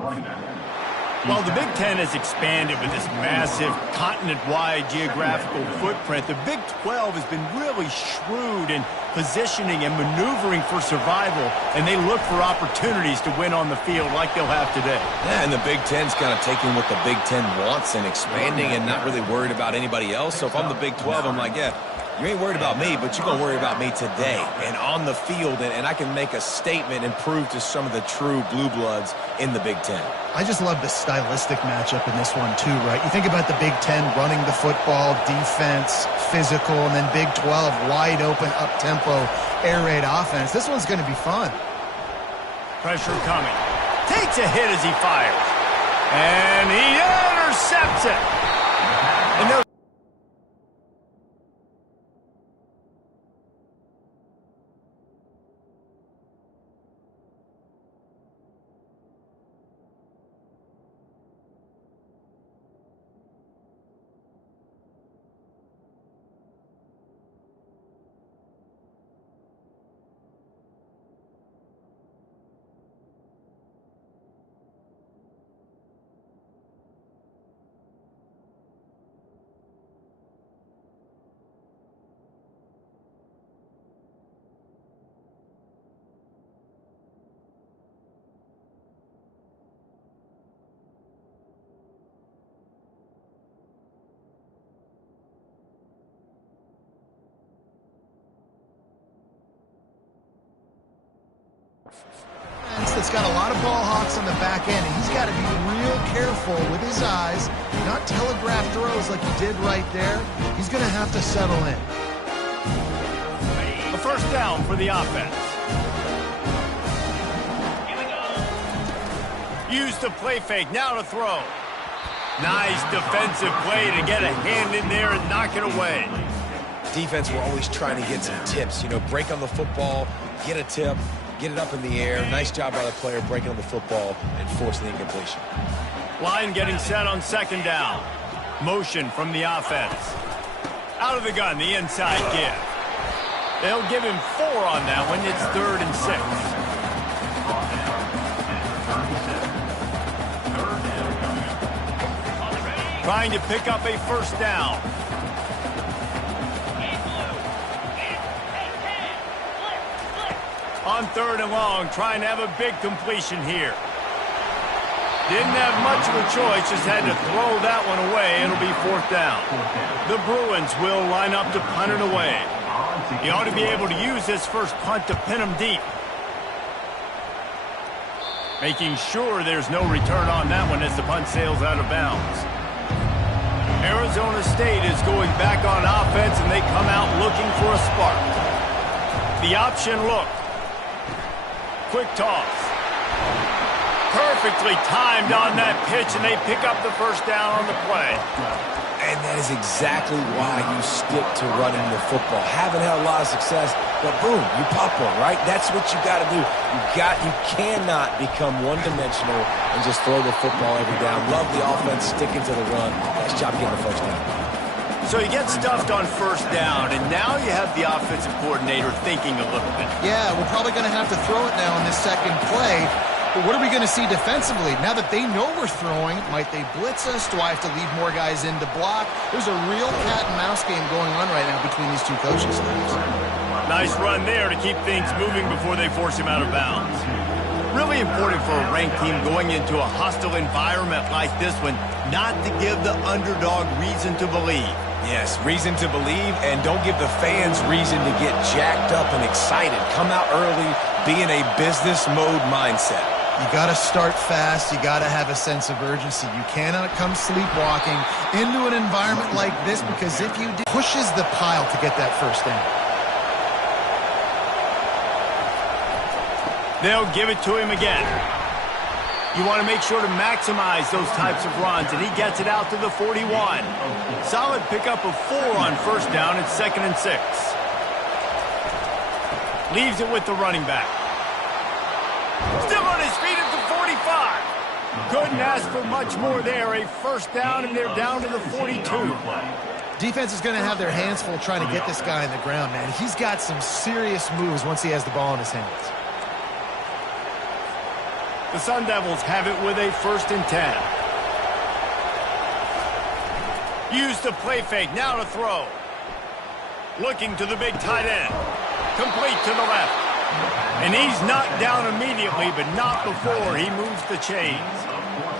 Well, the Big Ten has expanded with this massive continent-wide geographical footprint. The Big 12 has been really shrewd in positioning and maneuvering for survival, and they look for opportunities to win on the field like they'll have today. Yeah, and the Big Ten's kind of taking what the Big Ten wants and expanding and not really worried about anybody else. So if I'm the Big 12, I'm like, yeah, you ain't worried about me, but you're going to worry about me today and on the field, and I can make a statement and prove to some of the true blue bloods in the Big Ten. I just love the stylistic matchup in this one too, right? You think about the Big Ten running the football, defense, physical, and then Big 12 wide open, up-tempo, air raid offense. This one's going to be fun. Pressure coming. Takes a hit as he fires. And he intercepts it. And those That's got a lot of ball hawks on the back end, and he's got to be real careful with his eyes, not telegraph throws like he did right there. He's going to have to settle in. a first down for the offense. Use the play fake, now to throw. Nice defensive play to get a hand in there and knock it away. Defense, we're always trying to get some tips. You know, break on the football, get a tip, get it up in the air. Nice job by the player breaking on the football and forcing the incompletion. Line getting set on second down. Motion from the offense. Out of the gun, the inside give. They'll give him 4 on that one. It's 3rd and 6. Trying to pick up a first down. On 3rd and long, trying to have a big completion here. Didn't have much of a choice, just had to throw that one away. It'll be 4th down. The Bruins will line up to punt it away. He ought to be able to use this first punt to pin him deep. Making sure there's no return on that one as the punt sails out of bounds. Arizona State is going back on offense, and they come out looking for a spark. The option look. Quick toss. Perfectly timed on that pitch, and they pick up the first down on the play. And that is exactly why you stick to running the football. Haven't had a lot of success, but boom, you pop one, right? That's what you got to do. You cannot become one-dimensional and just throw the football every down. Love the offense sticking to the run. Nice job getting the first down. So you get stuffed on first down, and now you have the offensive coordinator thinking a little bit. Yeah, we're probably going to have to throw it now in this second play. But what are we going to see defensively? Now that they know we're throwing, might they blitz us? Do I have to leave more guys in to block? There's a real cat-and-mouse game going on right now between these two coaching staffs. Nice run there to keep things moving before they force him out of bounds. Really important for a ranked team going into a hostile environment like this one, not to give the underdog reason to believe. Yes, reason to believe, and don't give the fans reason to get jacked up and excited. Come out early, be in a business mode mindset. You got to start fast. You got to have a sense of urgency. You cannot come sleepwalking into an environment like this, because if you do, pushes the pile to get that first down. They'll give it to him again. You want to make sure to maximize those types of runs, and he gets it out to the 41. Solid pickup of 4 on first down. It's 2nd and 6. Leaves it with the running back. Still on his feet at the 45. Couldn't ask for much more there. A first down, and they're down to the 42. Defense is going to have their hands full trying to get this guy on the ground, man. He's got some serious moves once he has the ball in his hands. The Sun Devils have it with a 1st and 10. Use the play fake, now to throw. Looking to the big tight end. Complete to the left. And he's knocked down immediately, but not before he moves the chains.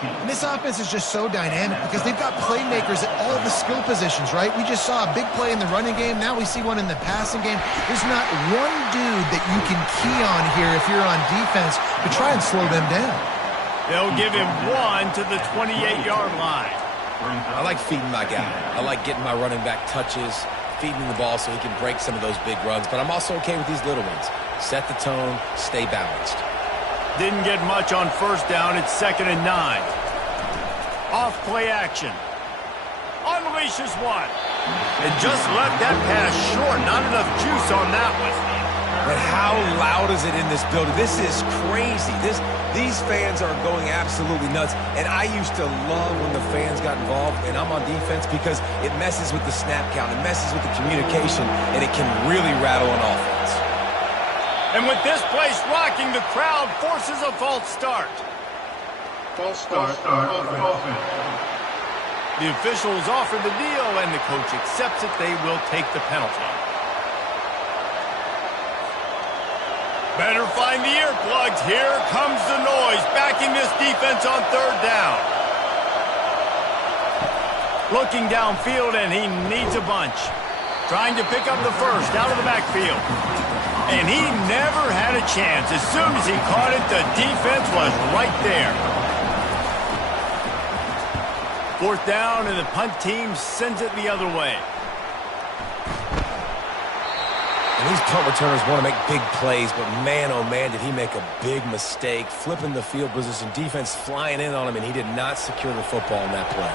And this offense is just so dynamic because they've got playmakers at all the skill positions, right? We just saw a big play in the running game. Now we see one in the passing game. There's not one dude that you can key on here if you're on defense to try and slow them down. They'll give him 1 to the 28-yard line. I like feeding my guy. I like getting my running back touches, feeding the ball so he can break some of those big runs. But I'm also okay with these little ones. Set the tone, stay balanced. Didn't get much on 1st down. It's 2nd and 9. Off play action. Unleashes one. And just left that pass short. Not enough juice on that one. But how loud is it in this building? This is crazy. These fans are going absolutely nuts. And I used to love when the fans got involved, and I'm on defense because it messes with the snap count. It messes with the communication, and it can really rattle an offense. And with this place rocking, the crowd forces a false start. False start of offense. The officials offer the deal, and the coach accepts it. They will take the penalty. Better find the earplugs. Here comes the noise, backing this defense on 3rd down. Looking downfield, and he needs a bunch. Trying to pick up the 1st out of the backfield. And he never had a chance. As soon as he caught it, the defense was right there. 4th down, and the punt team sends it the other way. And these punt returners want to make big plays, but man, oh man, did he make a big mistake. Flipping the field position, defense flying in on him, and he did not secure the football in that play.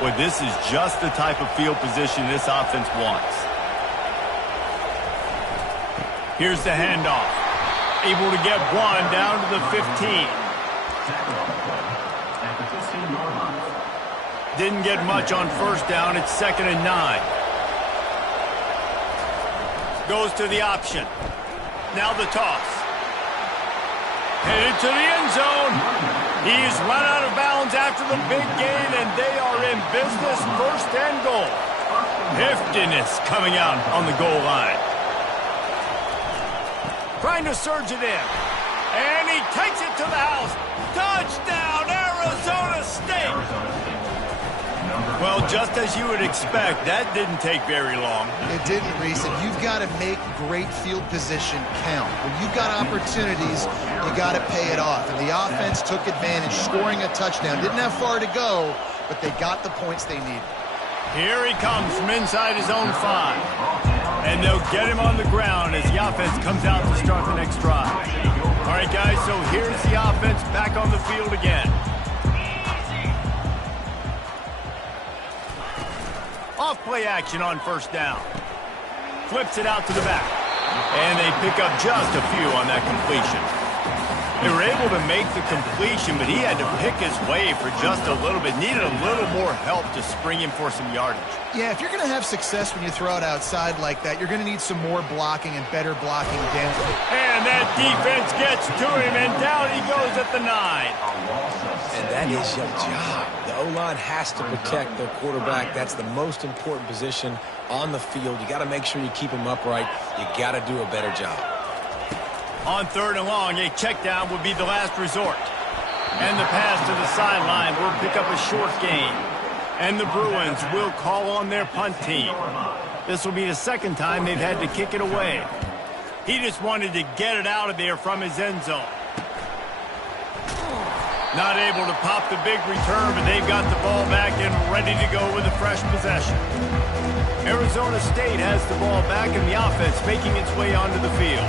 Well, this is just the type of field position this offense wants. Here's the handoff. Able to get one down to the 15. Didn't get much on 1st down. It's 2nd and 9. Goes to the option. Now the toss. Headed to the end zone. He's run out of bounds after the big gain, and they are in business. 1st and goal. Heftiness coming out on the goal line. Trying to surge it in. And he takes it to the house. Touchdown, Arizona State. Well, just as you would expect, that didn't take very long. It didn't, Reese, and you've got to make great field position count. When you've got opportunities, you got to pay it off. And the offense took advantage, scoring a touchdown. Didn't have far to go, but they got the points they needed. Here he comes from inside his own 5. And they'll get him on the ground as the offense comes out to start the next drive. All right, guys, so here's the offense back on the field again. Off play action on 1st down. Flips it out to the back. And they pick up just a few on that completion. They were able to make the completion, but he had to pick his way for just a little bit. Needed a little more help to spring him for some yardage. Yeah, if you're going to have success when you throw it outside like that, you're going to need some more blocking and better blocking down. And that defense gets to him, and down he goes at the 9. And that is your job. The O-line has to protect their quarterback. That's the most important position on the field. You got to make sure you keep him upright. You got to do a better job. On 3rd and long, a check down would be the last resort. And the pass to the sideline will pick up a short gain. And the Bruins will call on their punt team. This will be the 2nd time they've had to kick it away. He just wanted to get it out of there from his end zone. Not able to pop the big return, but they've got the ball back and ready to go with a fresh possession. Arizona State has the ball back and the offense making its way onto the field.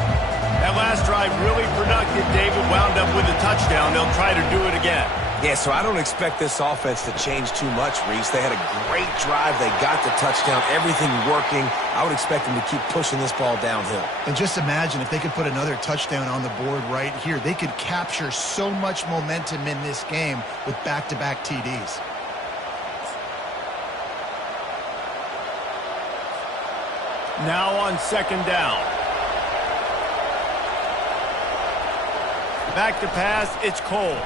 That last drive really productive. David wound up with a touchdown. They'll try to do it again. Yeah, so I don't expect this offense to change too much, Reese. They had a great drive. They got the touchdown. Everything working. I would expect them to keep pushing this ball downhill. And just imagine if they could put another touchdown on the board right here. They could capture so much momentum in this game with back-to-back TDs. Now on 2nd down. Back to pass, it's Cole.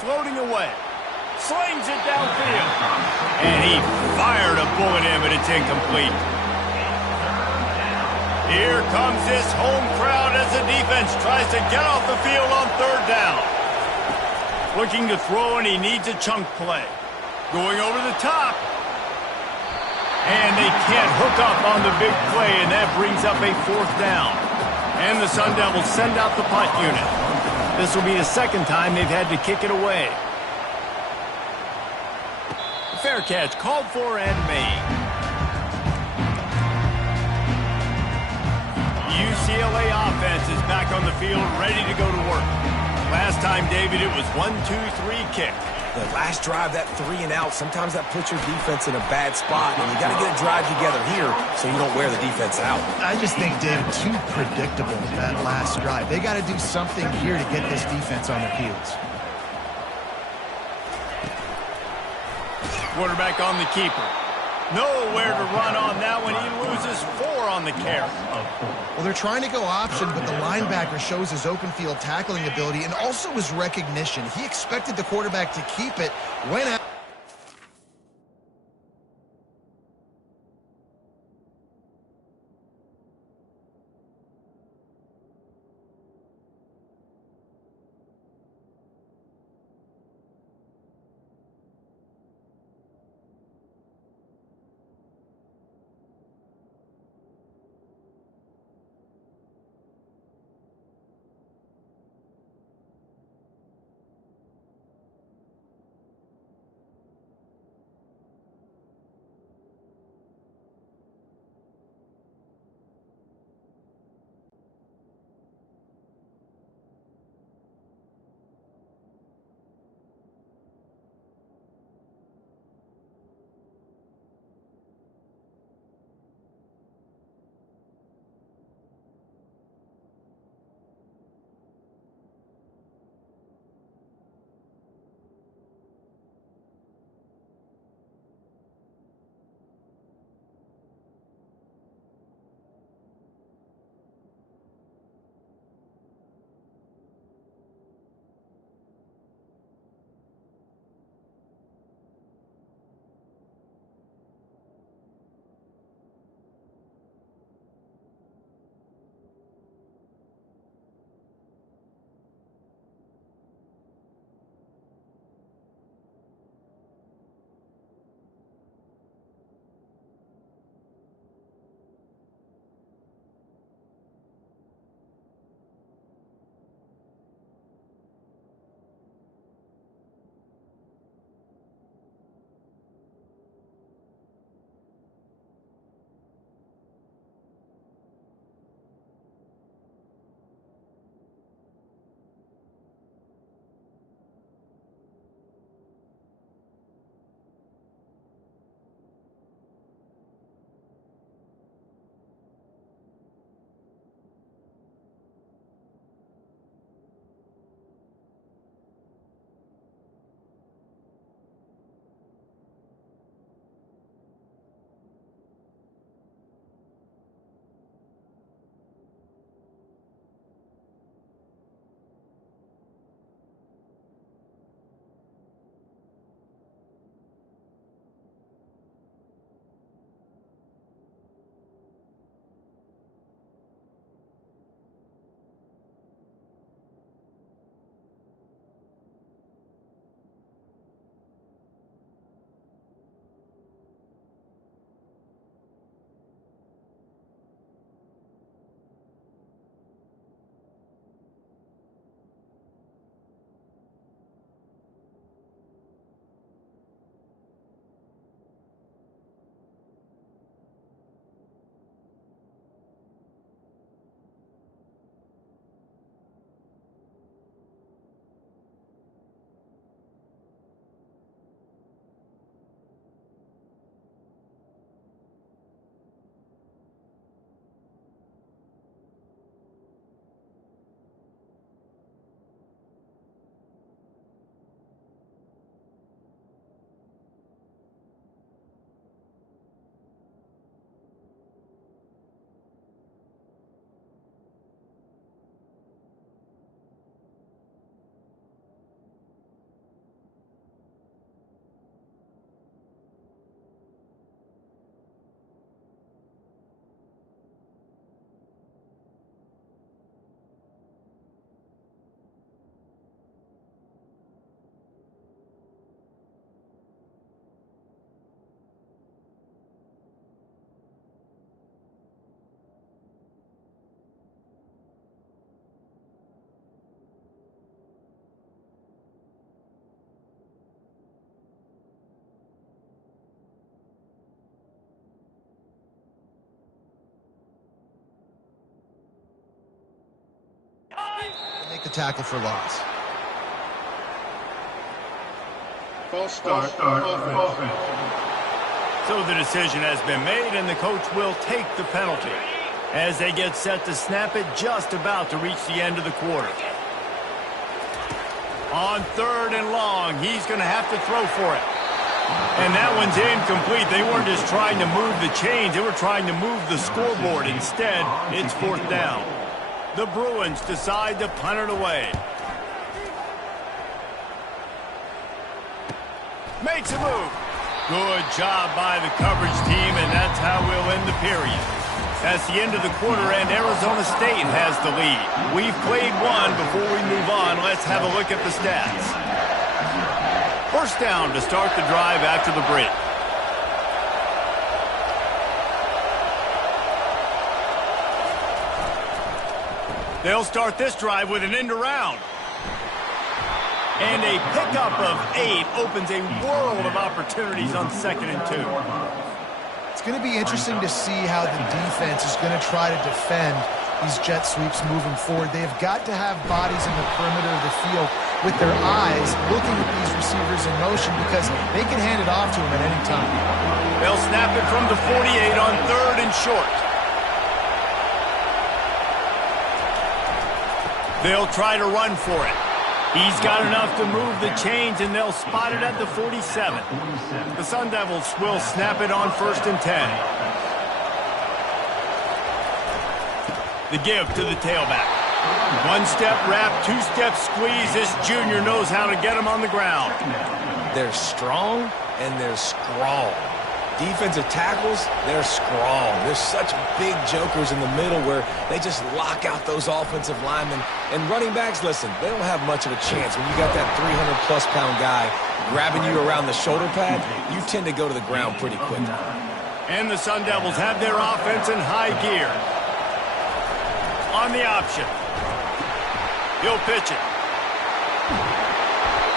Floating away. Slings it downfield. And he fired a bullet in, but it's incomplete. Here comes this home crowd as the defense tries to get off the field on third down. Looking to throw, and he needs a chunk play. Going over the top. And they can't hook up on the big play, and that brings up a fourth down. And the Sun Devils send out the punt unit. This will be the second time they've had to kick it away. Fair catch called for and made. UCLA offense is back on the field, ready to go to work. Last time, David, it was 1-2-3 kick. The last drive, that 3 and out, sometimes that puts your defense in a bad spot, and you got to get a drive together here so you don't wear the defense out. I just think, David, too predictable, that last drive. They got to do something here to get this defense on their heels. Quarterback on the keeper. Nowhere to run on that one. He loses 4 on the carry. Well, they're trying to go option, but the linebacker shows his open field tackling ability and also his recognition. He expected the quarterback to keep it, went out. tackle for loss. False start offense. So the decision has been made, and the coach will take the penalty as they get set to snap it just about to reach the end of the quarter. On 3rd and long, he's going to have to throw for it. And that one's incomplete. They weren't just trying to move the chains. They were trying to move the scoreboard. Instead, it's 4th down. The Bruins decide to punt it away. Makes a move. Good job by the coverage team, and that's how we'll end the period. That's the end of the quarter, and Arizona State has the lead. We've played one. Before we move on, let's have a look at the stats. 1st down to start the drive after the break. They'll start this drive with an end around. And a pickup of 8 opens a world of opportunities on 2nd and 2. It's going to be interesting to see how the defense is going to try to defend these jet sweeps moving forward. They've got to have bodies in the perimeter of the field with their eyes looking at these receivers in motion because they can hand it off to them at any time. They'll snap it from the 48 on 3rd and short. They'll try to run for it. He's got enough to move the chains, and they'll spot it at the 47. The Sun Devils will snap it on 1st and 10. The give to the tailback. 1-step wrap, 2-step squeeze. This junior knows how to get him on the ground. They're strong and they're strong. Defensive tackles, they're strong. There's such big jokers in the middle where they just lock out those offensive linemen. And running backs, listen, they don't have much of a chance. When you got that 300-plus pound guy grabbing you around the shoulder pad, you tend to go to the ground pretty quick. And the Sun Devils have their offense in high gear. On the option. He'll pitch it.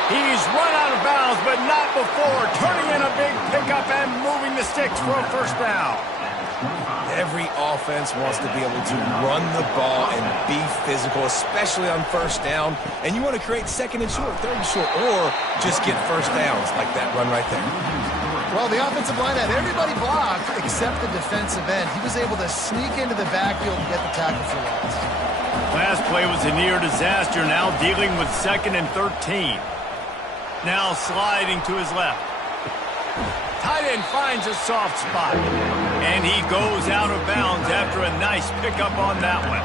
He's run out of bounds, but not before turning in a big pickup and moving the sticks for a 1st down. Every offense wants to be able to run the ball and be physical, especially on 1st down. And you want to create 2nd and short, 3rd and short, or just get 1st downs like that run right there. Well, the offensive line had everybody blocked except the defensive end. He was able to sneak into the backfield and get the tackle for loss. Last play was a near disaster, now dealing with 2nd and 13. Now sliding to his left. Tight end finds a soft spot. And he goes out of bounds after a nice pickup on that one.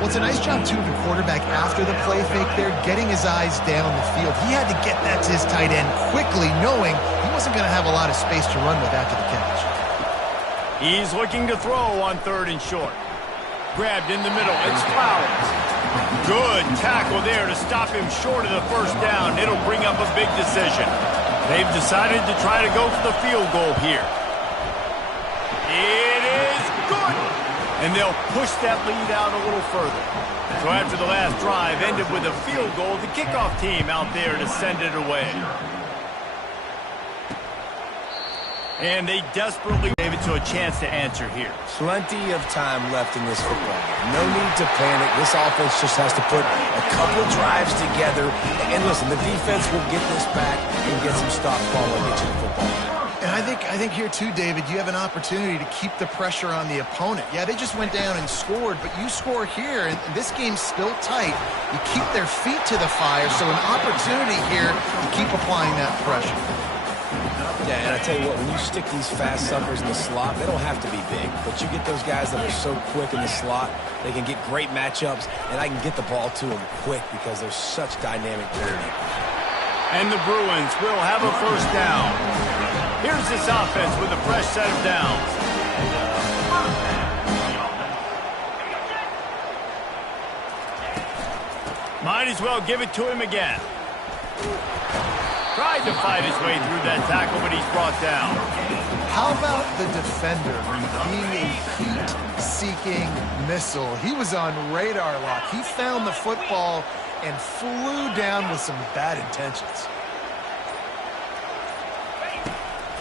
Well, it's a nice job, too, of the quarterback after the play fake there, getting his eyes down the field. He had to get that to his tight end quickly, knowing he wasn't going to have a lot of space to run with after the catch. He's looking to throw on 3rd and short. Grabbed in the middle. It's Flowers. Good tackle there to stop him short of the 1st down. It'll bring up a big decision. They've decided to try to go for the field goal here. It is good. And they'll push that lead out a little further. So after the last drive ended with a field goal, the kickoff team out there to send it away. And they desperately gave it to a chance to answer here. Plenty of time left in this football game. No need to panic. This offense just has to put a couple drives together. And listen, the defense will get this back and get some stops following each of the football game. And I think here too, David, you have an opportunity to keep the pressure on the opponent. Yeah, they just went down and scored, but you score here, and this game's still tight. You keep their feet to the fire, so an opportunity here to keep applying that pressure. Yeah, and I tell you what, when you stick these fast suckers in the slot, they don't have to be big. But you get those guys that are so quick in the slot, they can get great matchups, and I can get the ball to them quick because they're such dynamic playmakers. And the Bruins will have a 1st down. Here's this offense with a fresh set of downs. Might as well give it to him again. Tried to fight his way through that tackle, but he's brought down. How about the defender being a heat-seeking missile? He was on radar lock. He found the football and flew down with some bad intentions.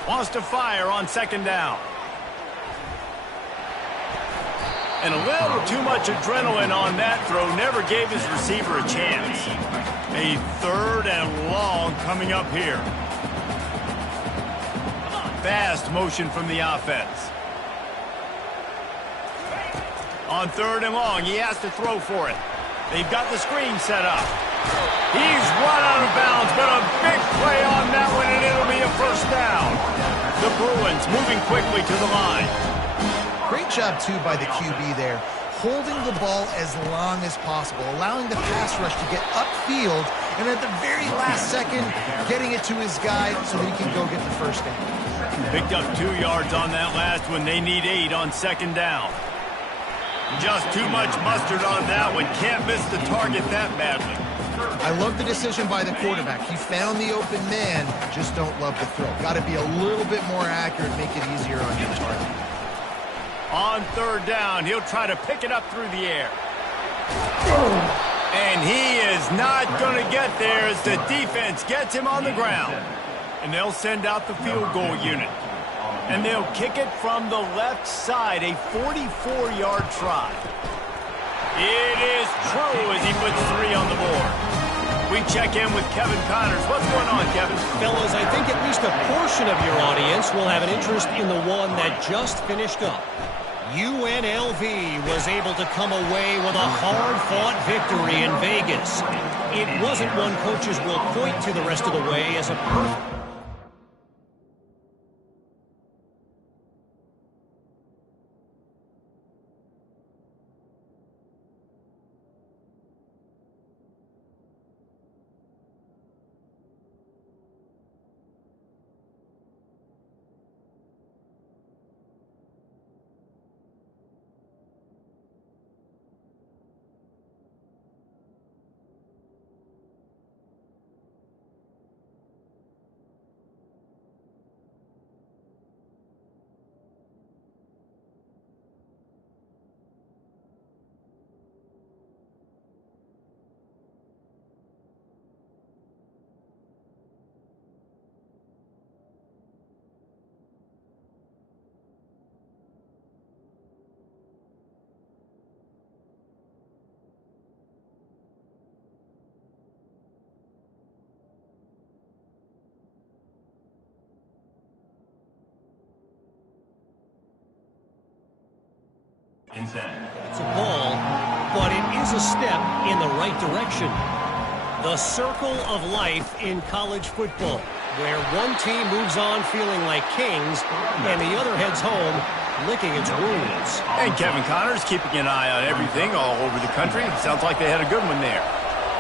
Wants to fire on 2nd down. And a little too much adrenaline on that throw never gave his receiver a chance. A 3rd and long coming up here. Fast motion from the offense. On 3rd and long, he has to throw for it. They've got the screen set up. He's run out of bounds, but a big play on that one, and it'll be a 1st down. The Bruins moving quickly to the line. Great job, too, by the QB there, holding the ball as long as possible, allowing the pass rush to get upfield, and at the very last second, getting it to his guy so that he can go get the 1st down. Picked up 2 yards on that last one. They need 8 on 2nd down. Just too much mustard on that one. Can't miss the target that badly. I love the decision by the quarterback. He found the open man, just don't love the throw. Got to be a little bit more accurate, make it easier on your target. On 3rd down, he'll try to pick it up through the air. And he is not going to get there as the defense gets him on the ground. And they'll send out the field goal unit. And they'll kick it from the left side, a 44-yard try. It is true as he puts 3 on the board. We check in with Kevin Connors. What's going on, Kevin? Fellas, I think at least a portion of your audience will have an interest in the one that just finished up. UNLV was able to come away with a hard-fought victory in Vegas. It wasn't one coaches will point to the rest of the way as a perfect... It's a ball, but it is a step in the right direction. The circle of life in college football, where one team moves on feeling like kings and the other heads home licking its wounds. And Kevin Connors keeping an eye on everything all over the country. Sounds like they had a good one there.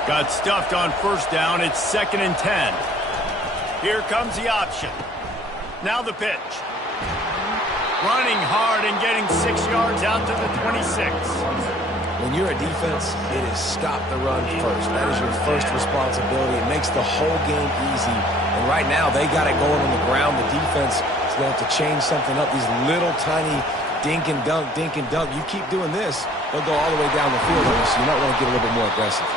Got stuffed on 1st down. It's 2nd and 10. Here comes the option. Now the pitch. Running hard and getting 6 yards out to the 26. When you're a defense, it is stop the run first. That is your first responsibility. It makes the whole game easy. And right now, they got it going on the ground. The defense is going to have to change something up. These little tiny dink and dunk, dink and dunk. You keep doing this, they'll go all the way down the field. So you might want to get a little bit more aggressive.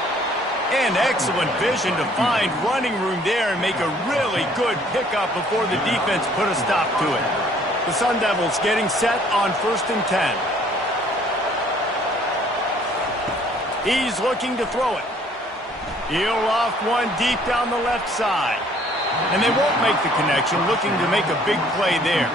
And excellent vision to find running room there and make a really good pickup before the defense put a stop to it. The Sun Devils getting set on 1st and 10. He's looking to throw it. He'll off one deep down the left side. And they won't make the connection, looking to make a big play there.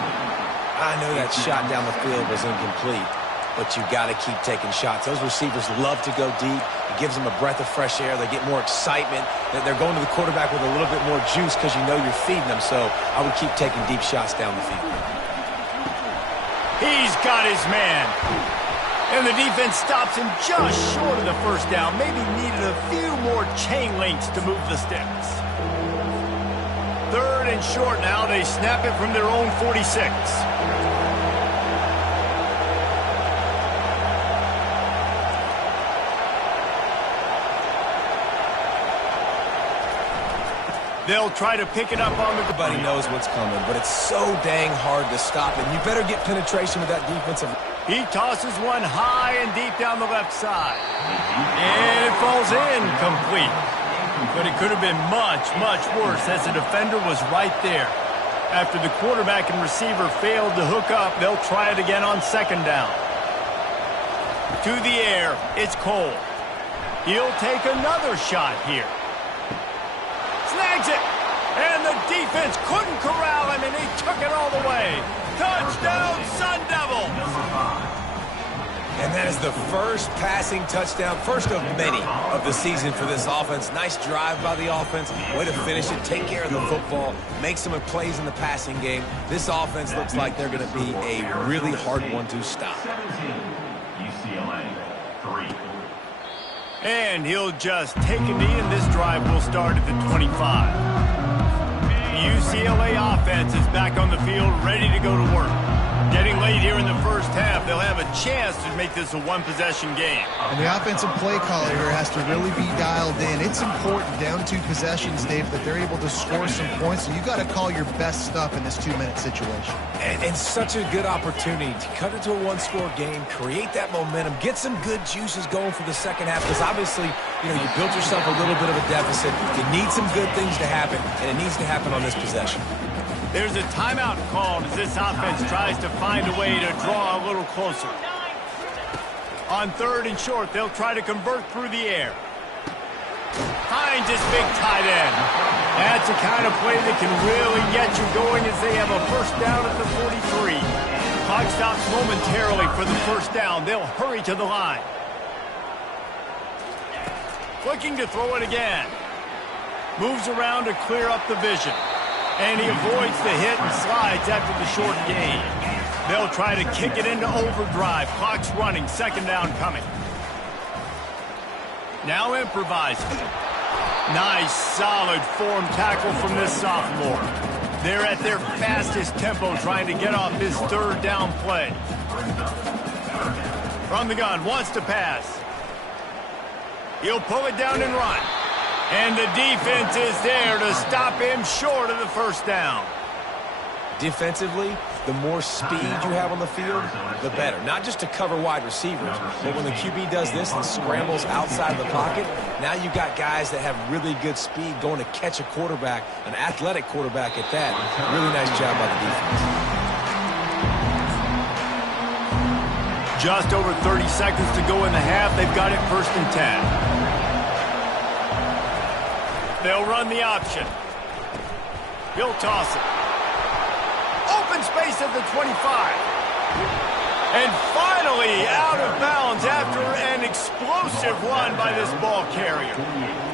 I know that shot down the field was incomplete, but you got to keep taking shots. Those receivers love to go deep. It gives them a breath of fresh air. They get more excitement. They're going to the quarterback with a little bit more juice because you know you're feeding them. So I would keep taking deep shots down the field. He's got his man. And the defense stops him just short of the 1st down. Maybe needed a few more chain links to move the sticks. 3rd and short now. They snap it from their own 46. They'll try to pick it up on the... Everybody knows what's coming, but it's so dang hard to stop it. You better get penetration with that defensive... He tosses one high and deep down the left side. And it falls in complete. But it could have been much, much worse as the defender was right there. After the quarterback and receiver failed to hook up, they'll try it again on 2nd down. To the air, it's Cole. He'll take another shot here. Snags it! And the defense couldn't corral him, and he took it all the way. Touchdown, Sun Devils! And that is the first passing touchdown, first of many of the season for this offense. Nice drive by the offense. Way to finish it, take care of the football, make some plays in the passing game. This offense looks like they're going to be a really hard one to stop. UCLA, 3. And he'll just take a knee, and this drive will start at the 25. The UCLA offense is back on the field, ready to go to work. Getting late here in the first half, they'll have a chance to make this a one-possession game. And the offensive play caller here has to really be dialed in. It's important down 2 possessions, Dave, that they're able to score some points. So you got to call your best stuff in this 2-minute situation. And such a good opportunity to cut it to a one-score game, create that momentum, get some good juices going for the second half. Because obviously, you built yourself a little bit of a deficit. You need some good things to happen, and it needs to happen on this possession. There's a timeout called as this offense tries to find a way to draw a little closer. On 3rd and short, they'll try to convert through the air. Finds his big tight end. That's the kind of play that can really get you going as they have a first down at the 43. Clock stops momentarily for the first down. They'll hurry to the line. Looking to throw it again. Moves around to clear up the vision. And he avoids the hit and slides after the short gain. They'll try to kick it into overdrive. Clock's running. Second down coming. Now improvising. Nice, solid form tackle from this sophomore. They're at their fastest tempo trying to get off this 3rd down play. From the gun, wants to pass. He'll pull it down and run. And the defense is there to stop him short of the first down. Defensively, the more speed you have on the field, the better. Not just to cover wide receivers, but when the QB does this and scrambles outside the pocket, now you've got guys that have really good speed going to catch a quarterback, an athletic quarterback at that. Really nice job by the defense. Just over 30 seconds to go in the half. They've got it 1st and 10. They'll run the option. He'll toss it. Open space at the 25. And finally out of bounds after an explosive run by this ball carrier.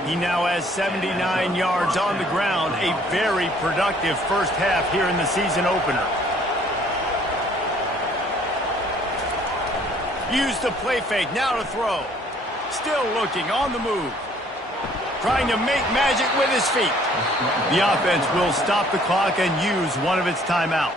He now has 79 yards on the ground. A very productive first half here in the season opener. Use the play fake. Now to throw. Still looking on the move. Trying to make magic with his feet. The offense will stop the clock and use one of its timeouts.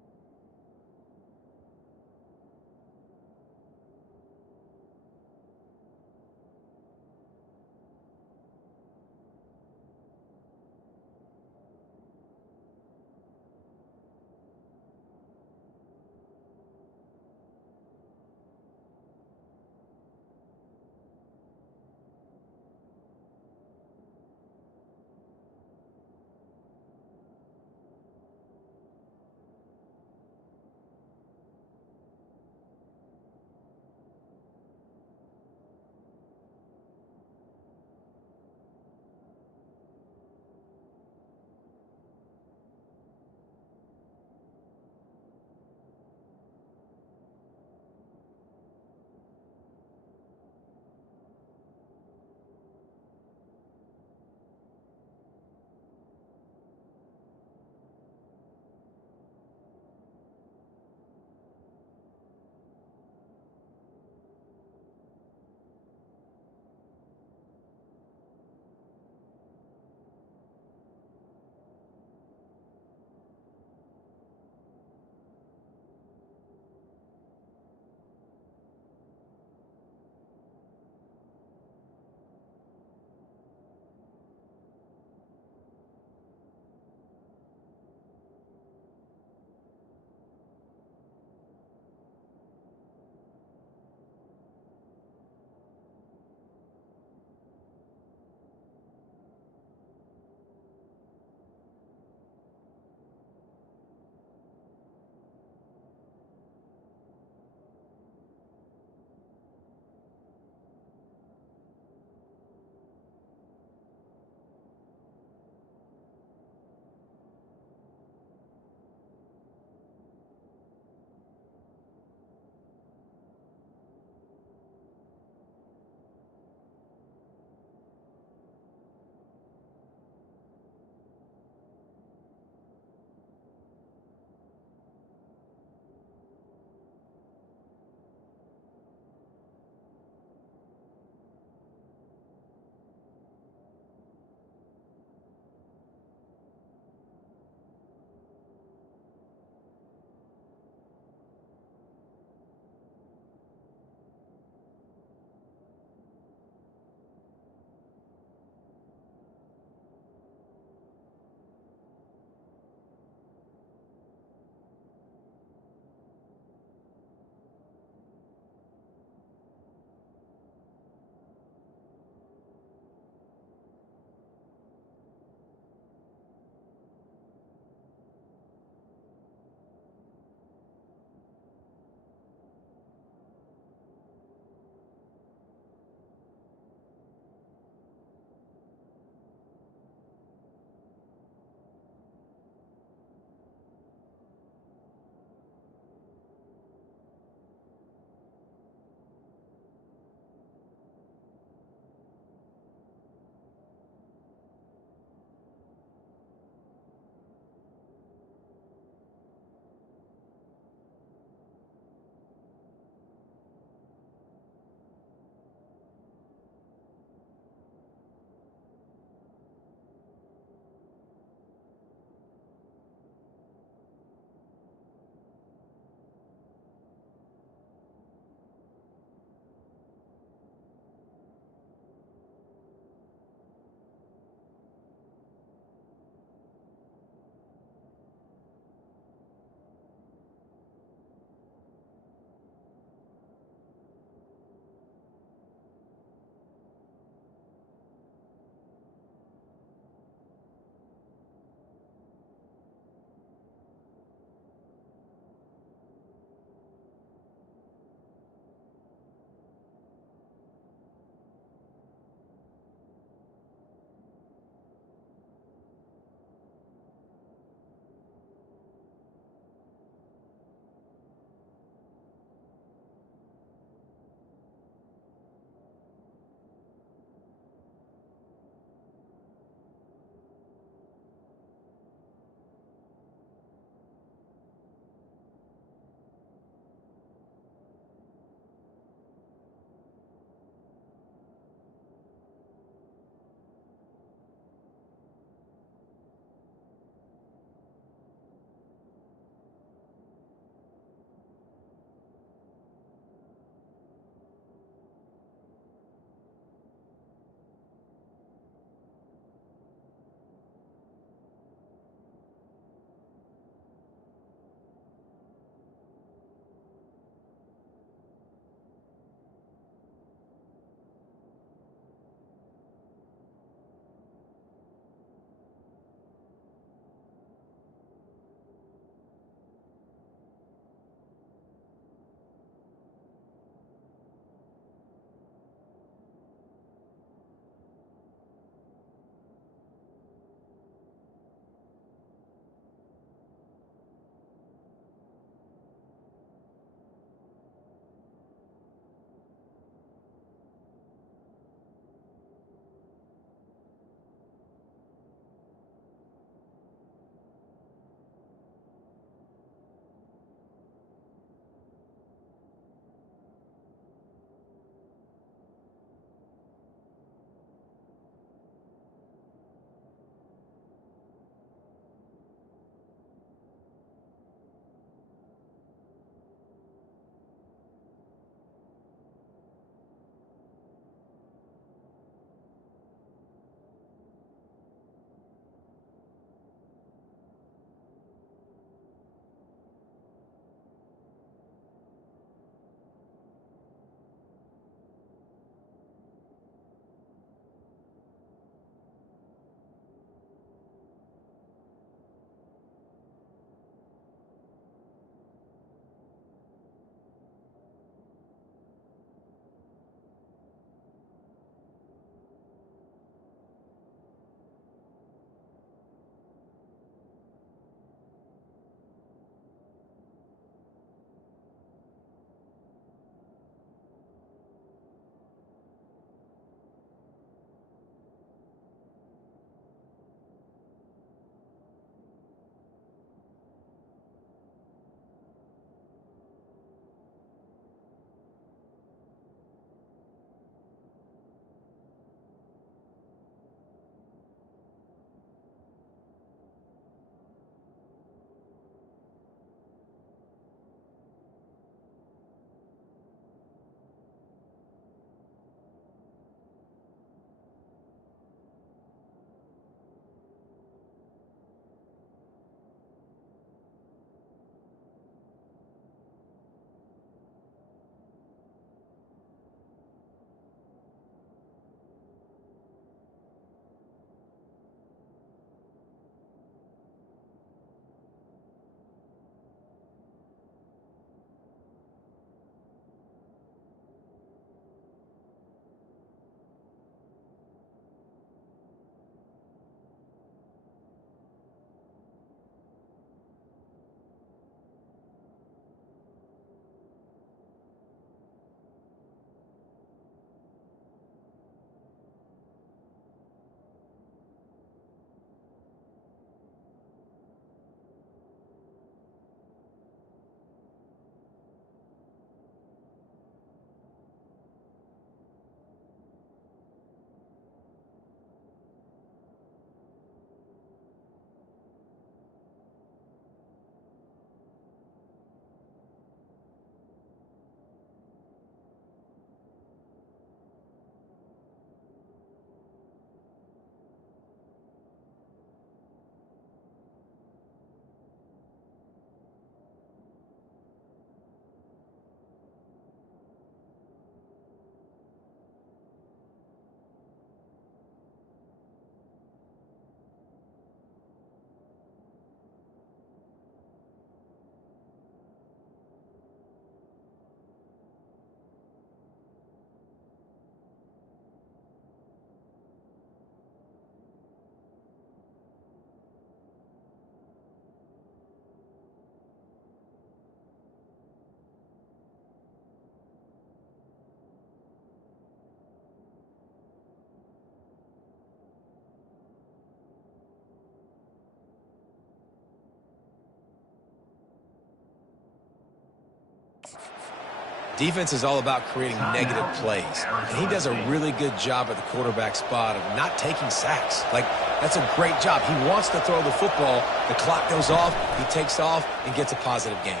Defense is all about creating negative plays, and he does a really good job at the quarterback spot of not taking sacks. Like, that's a great job. He wants to throw the football. The clock goes off, he takes off, and gets a positive gain.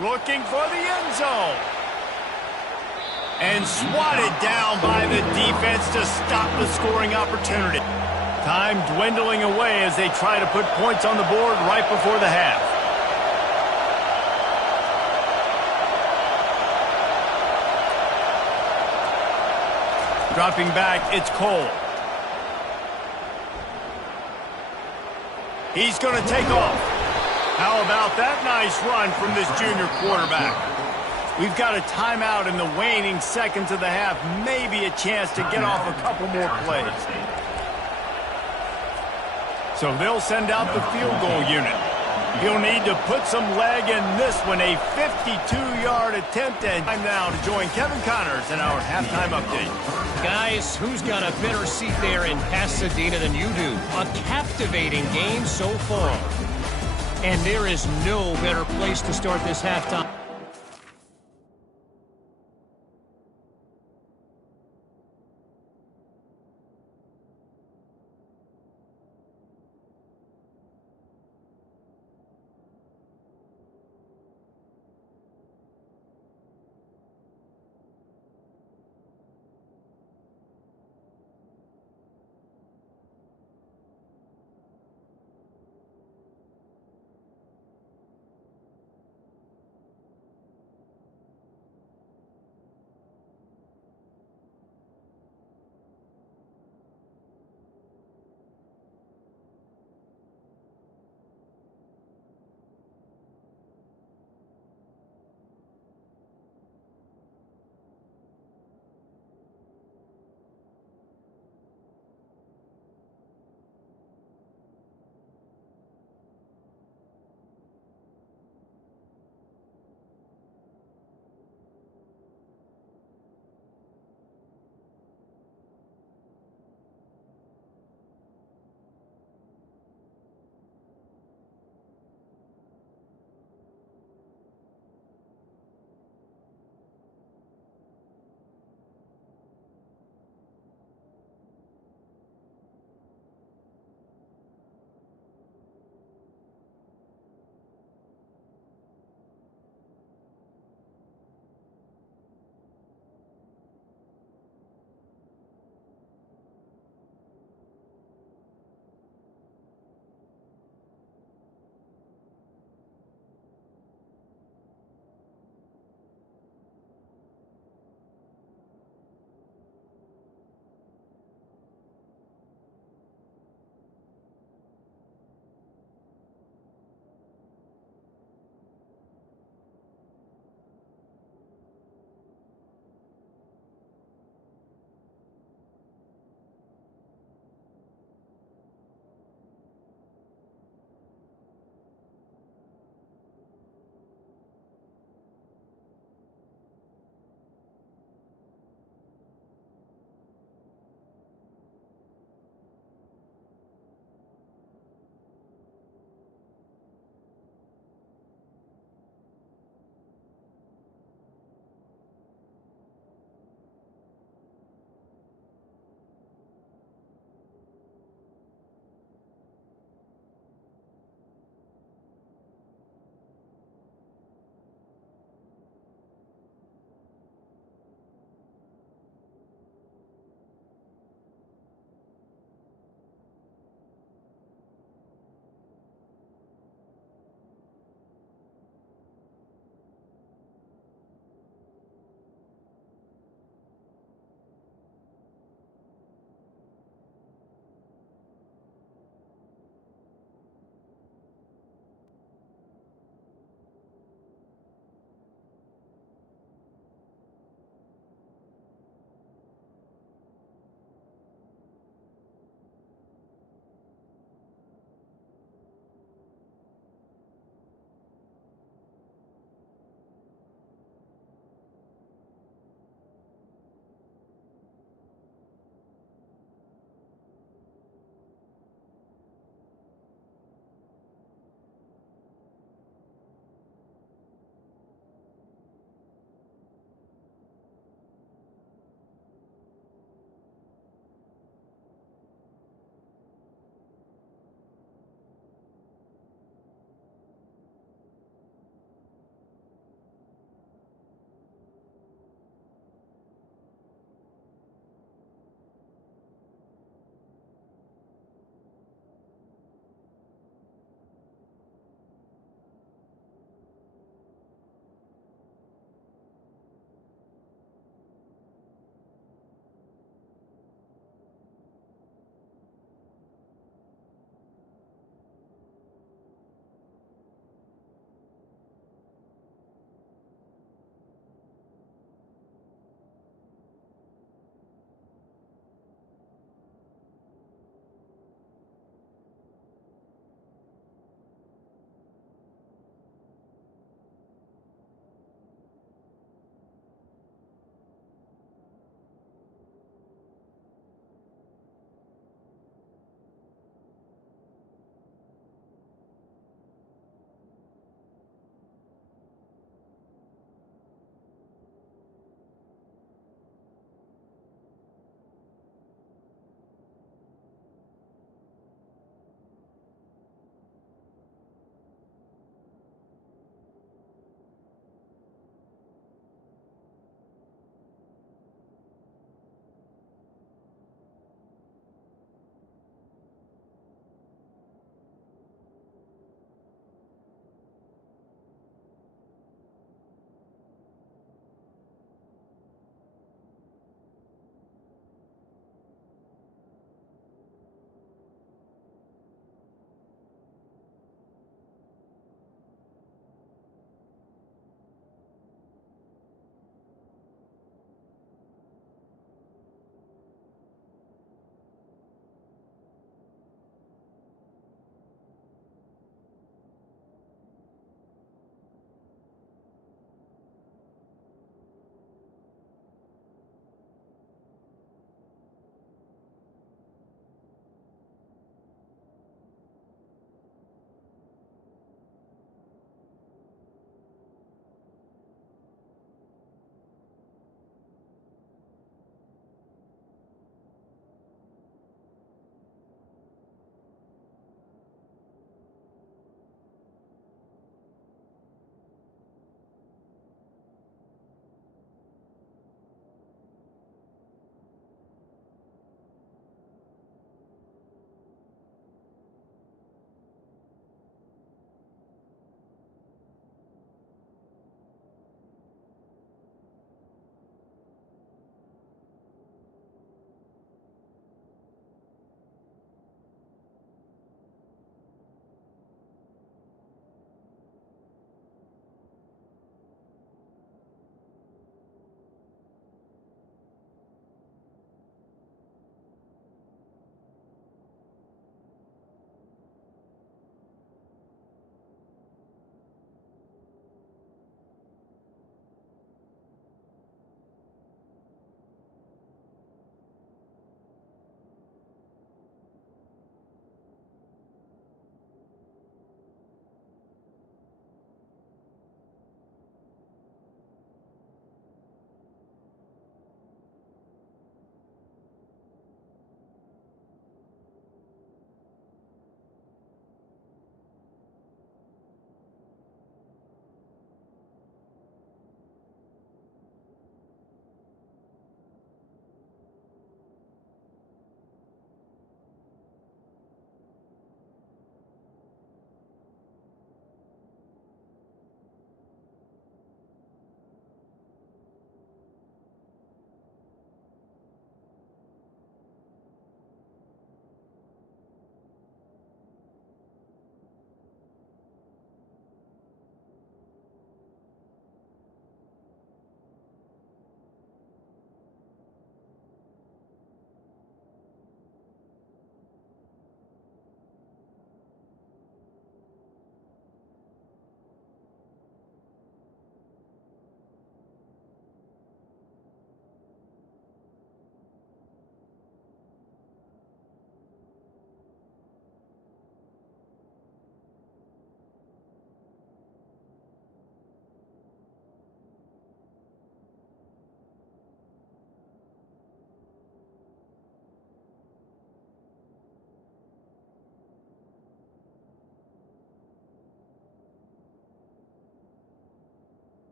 Looking for the end zone. And swatted down by the defense to stop the scoring opportunity. Time dwindling away as they try to put points on the board right before the half. Dropping back, it's Cole. He's going to take off. How about that nice run from this junior quarterback? We've got a timeout in the waning seconds of the half. Maybe a chance to get off a couple more plays. So they'll send out the field goal unit. He'll need to put some leg in this one, a 52-yard attempt. And time now to join Kevin Connors in our halftime update. Guys, who's got a better seat there in Pasadena than you do? A captivating game so far. And there is no better place to start this halftime.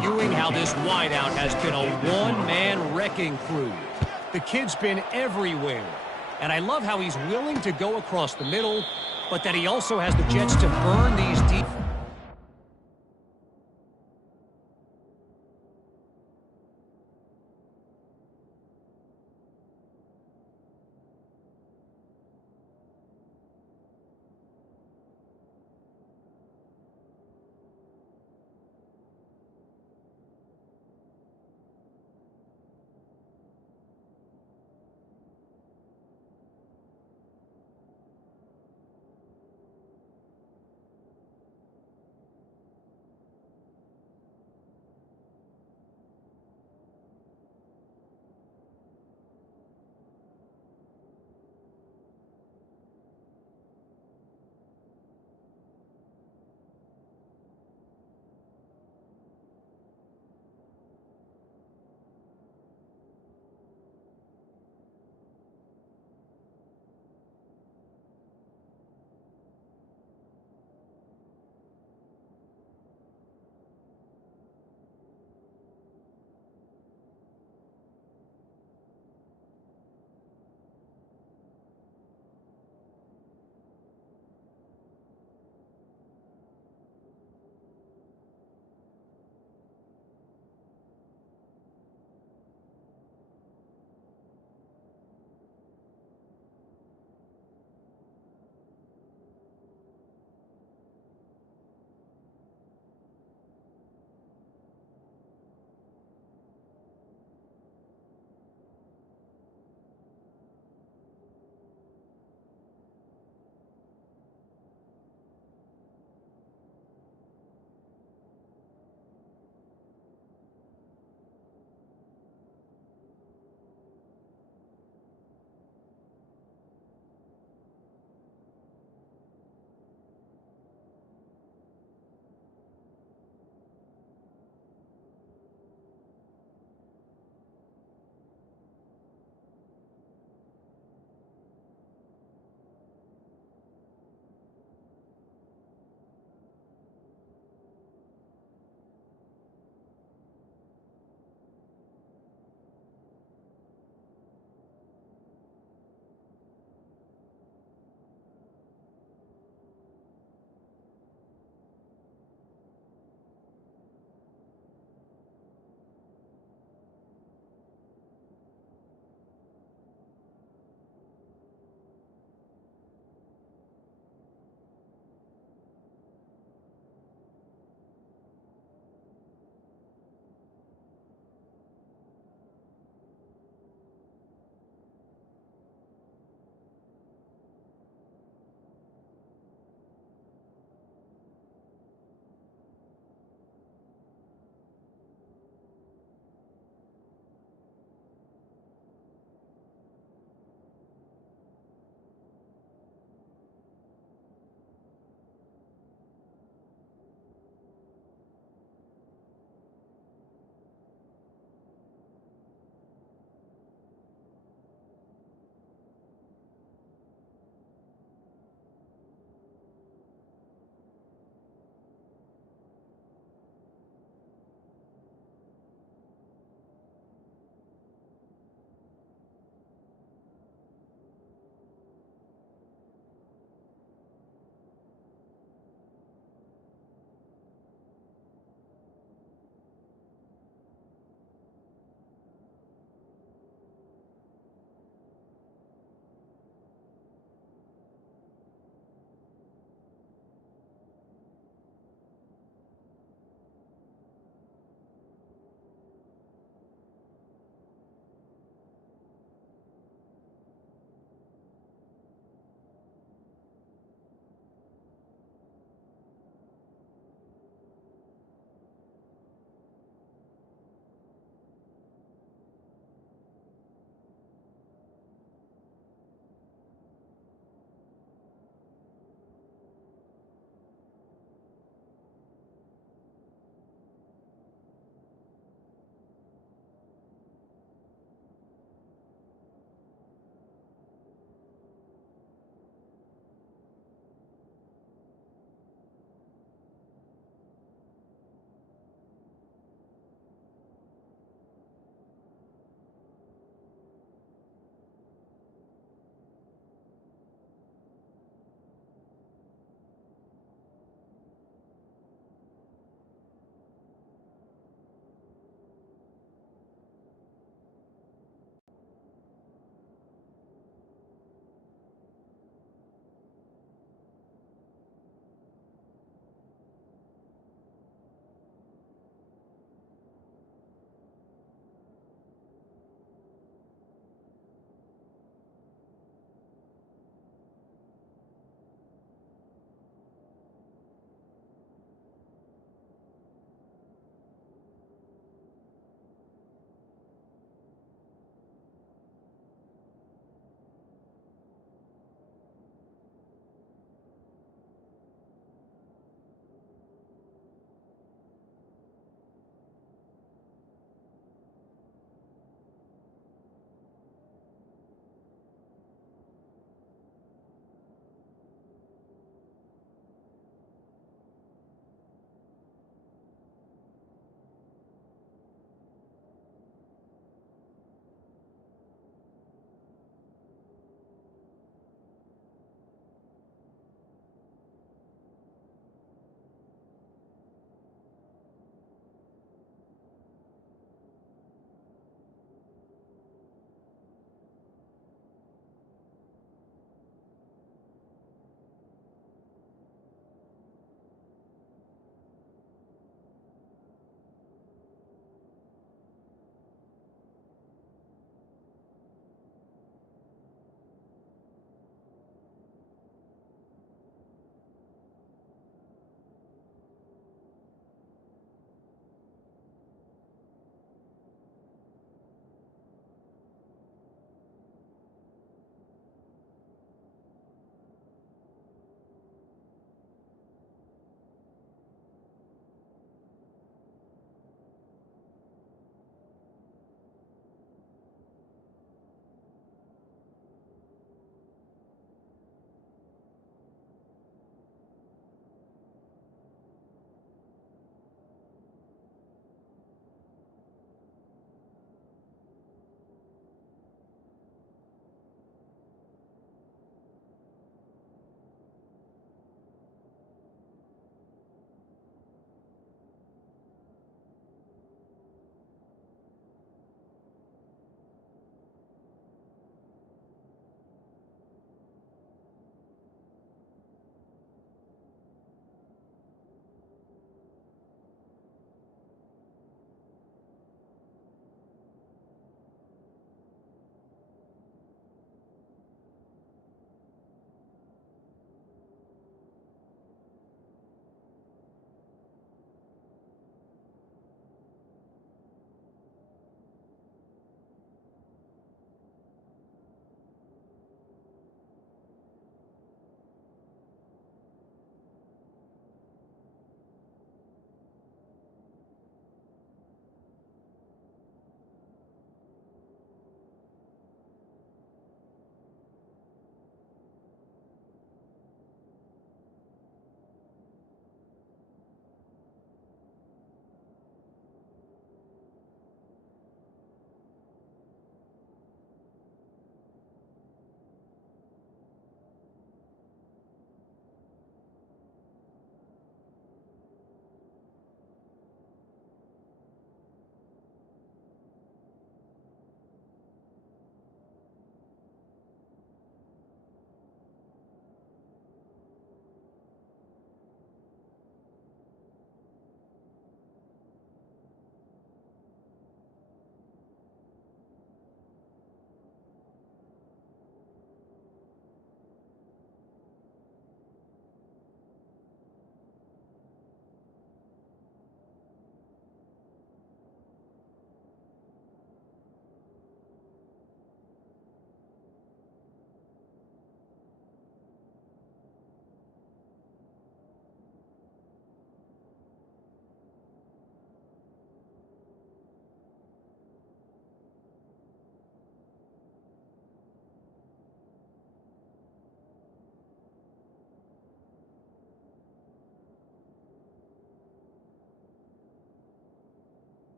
viewing how this wideout has been a one-man wrecking crew. The kid's been everywhere, and I love how he's willing to go across the middle, but that he also has the jets to burn these deep.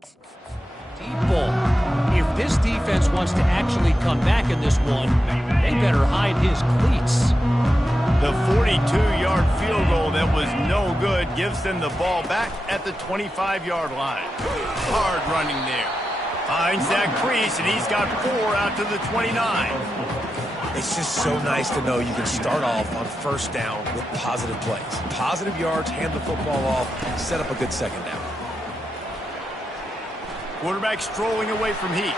Deep ball. If this defense wants to actually come back in this one, they better hide his cleats. The 42-yard field goal that was no good gives them the ball back at the 25-yard line. Hard running there. Finds that crease, and he's got 4 out to the 29. It's just so nice to know you can start off on first down with positive plays. Positive yards, hand the football off, set up a good second down. Quarterback strolling away from heat.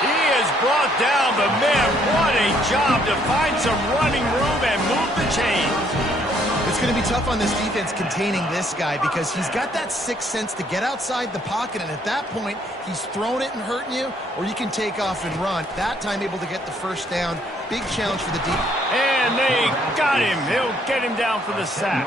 He is brought down, but man, what a job to find some running room and move the chains. It's going to be tough on this defense containing this guy because he's got that sixth sense to get outside the pocket, and at that point, he's throwing it and hurting you, or you can take off and run. That time able to get the first down. Big challenge for the defense. And they got him. They'll get him down for the sack.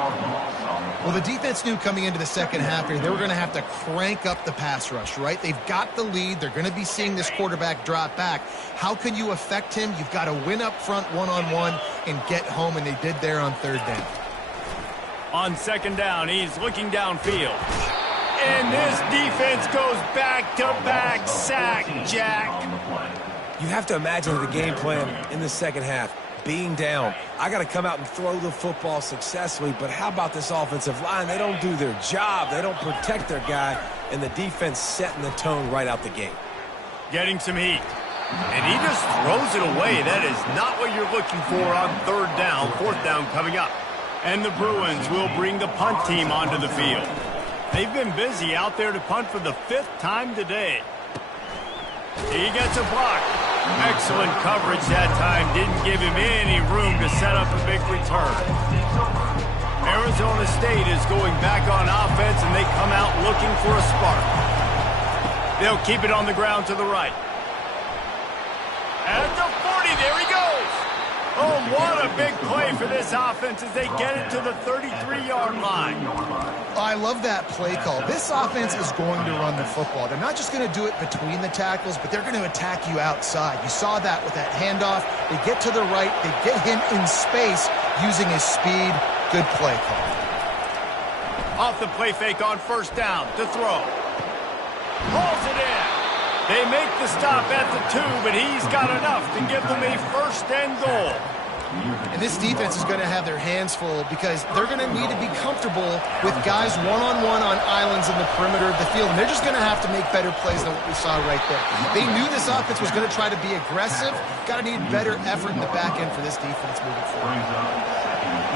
Well, the defense knew coming into the second half here, they were going to have to crank up the pass rush, right? They've got the lead. They're going to be seeing this quarterback drop back. How can you affect him? You've got to win up front one-on-one and get home, and they did there on third down. On second down, he's looking downfield. And this defense goes back-to-back sack, Jack. You have to imagine the game plan in the second half. Being down, I got to come out and throw the football successfully, but how about this offensive line? They don't do their job. They don't protect their guy, and the defense setting the tone right out the gate. Getting some heat. And he just throws it away. That is not what you're looking for on third down. Fourth down coming up. And the Bruins will bring the punt team onto the field. They've been busy out there to punt for the 5th time today. He gets a block. Excellent coverage that time. Didn't give him any room to set up a big return. Arizona State is going back on offense, and they come out looking for a spark. They'll keep it on the ground to the right. At the 40, there he goes. Oh, what a big play for this offense as they get it to the 33-yard line. I love that play call. This offense is going to run the football. They're not just going to do it between the tackles, but they're going to attack you outside. You saw that with that handoff. They get to the right. They get him in space using his speed. Good play call. Off the play fake on first down to throw. Hauls it in. They make the stop at the 2, but he's got enough to give them a first and goal. And this defense is going to have their hands full because they're going to need to be comfortable with guys one-on-one on islands in the perimeter of the field. And they're just going to have to make better plays than what we saw right there. They knew this offense was going to try to be aggressive. Got to need better effort in the back end for this defense moving forward.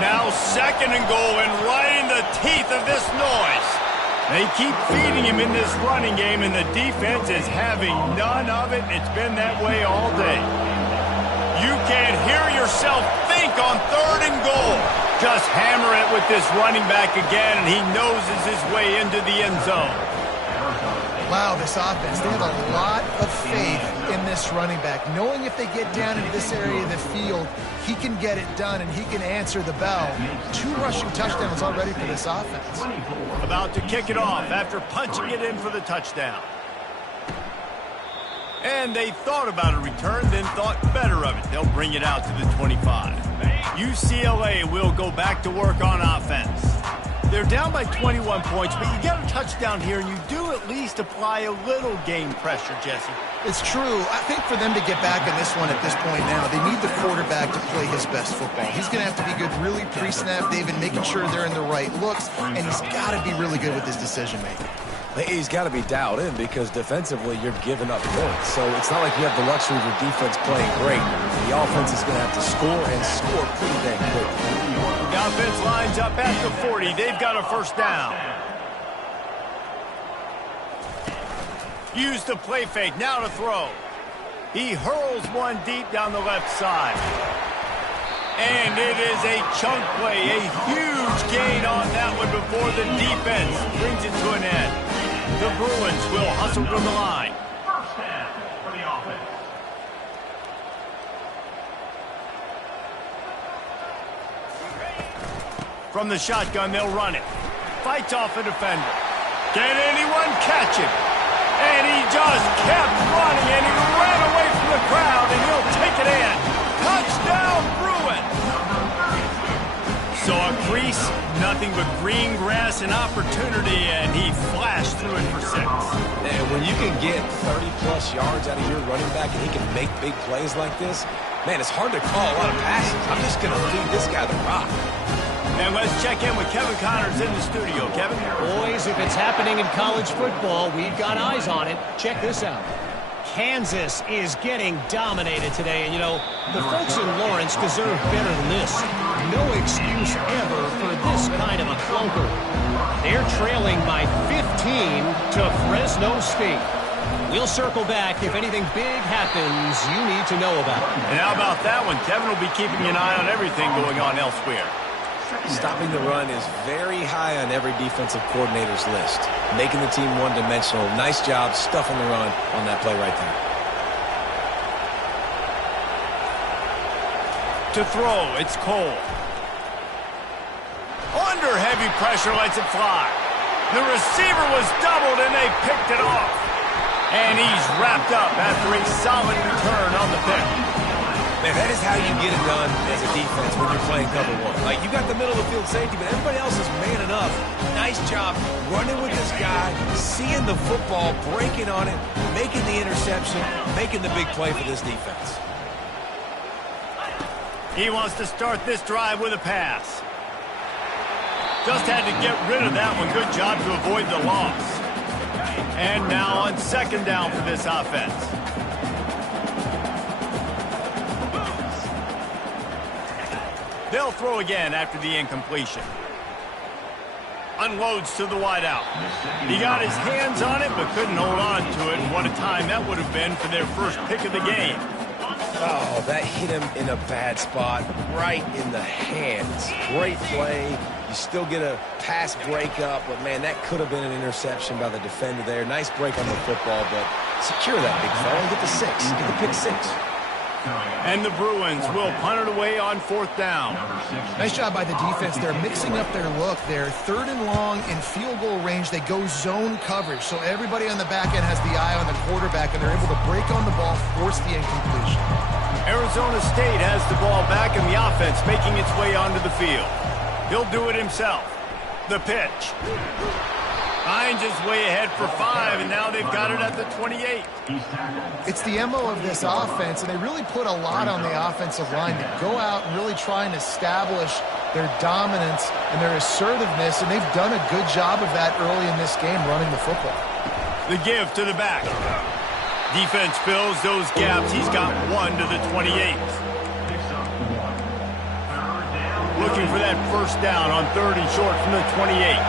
Now second and goal, and right in the teeth of this noise. They keep feeding him in this running game, and the defense is having none of it. It's been that way all day. You can't hear yourself think on third and goal. Just hammer it with this running back again, and he noses his way into the end zone. Wow, this offense, they have a lot of faith in this running back, knowing if they get down into this area of the field, he can get it done and he can answer the bell. 2 rushing touchdowns already for this offense. About to kick it off after punching it in for the touchdown. And they thought about a return, then thought better of it. They'll bring it out to the 25. UCLA will go back to work on offense. They're down by 21 points, but you get a touchdown here, and you do at least apply a little game pressure, Jesse. It's true. I think for them to get back in this one at this point now, they need the quarterback to play his best football. He's going to have to be good really pre-snap, David, making sure they're in the right looks, and he's got to be really good with his decision-making. He's got to be dialed in because defensively you're giving up points. So it's not like you have the luxury of your defense playing great. The offense is going to have to score and score pretty dang quickly. The offense lines up at the 40. They've got a first down. Use the play fake. Now to throw. He hurls one deep down the left side. And it is a chunk play. A huge gain on that one before the defense brings it to an end. The Bruins will hustle from the line. First down for the offense. From the shotgun, they'll run it. Fights off a defender. Can anyone catch him? And he just kept running, and he ran away from the crowd, and he'll take it in. Touchdown, Bruins! So a crease, nothing but green grass and opportunity, and he flashed through it for 6. can get 30-plus yards out of your running back and he can make big plays like this, man, it's hard to call a lot of passes. I'm just going to feed this guy the rock. And let's check in with Kevin Connors in the studio. Kevin? Boys, if it's happening in college football, we've got eyes on it. Check this out. Kansas is getting dominated today. And, you know, the folks in Lawrence deserve better than this. No excuse ever for this kind of a clunker. They're trailing by 15 to Fresno State. We'll circle back if anything big happens you need to know about. And how about that one? Kevin will be keeping an eye on everything going on elsewhere. Stopping the run is very high on every defensive coordinator's list. Making the team one-dimensional. Nice job stuffing the run on that play right there. To throw, it's Cole. Under heavy pressure, lets it fly. The receiver was doubled, and they picked it off. And he's wrapped up after a solid return on the pick. Man, that is how you get it done as a defense when you're playing cover one. Like, you got the middle of the field safety, but everybody else is manning up. Nice job running with this guy, seeing the football, breaking on it, making the interception, making the big play for this defense. He wants to start this drive with a pass. Just had to get rid of that one. Good job to avoid the loss. And now on second down for this offense. They'll throw again after the incompletion. Unloads to the wideout. He got his hands on it, but couldn't hold on to it. And what a time that would have been for their first pick of the game. Oh, that hit him in a bad spot, right in the hands. Great play. You still get a pass breakup, but, man, that could have been an interception by the defender there. Nice break on the football, but secure that big fella. Get the six. Get the pick six. And the Bruins will punt it away on fourth down. Nice job by the defense. They're mixing up their look. They're third and long in field goal range. They go zone coverage. So everybody on the back end has the eye on the quarterback, and they're able to break on the ball, force the incompletion. Arizona State has the ball back in the offense, making its way onto the field. He'll do it himself. The pitch. Hines is way ahead for 5, and now they've got it at the 28. It's the MO of this offense, and they really put a lot on the offensive line to go out and really try and establish their dominance and their assertiveness, and they've done a good job of that early in this game running the football. The give to the back. Defense fills those gaps. He's got 1 to the 28. Looking for that first down on 3rd and short from the 28.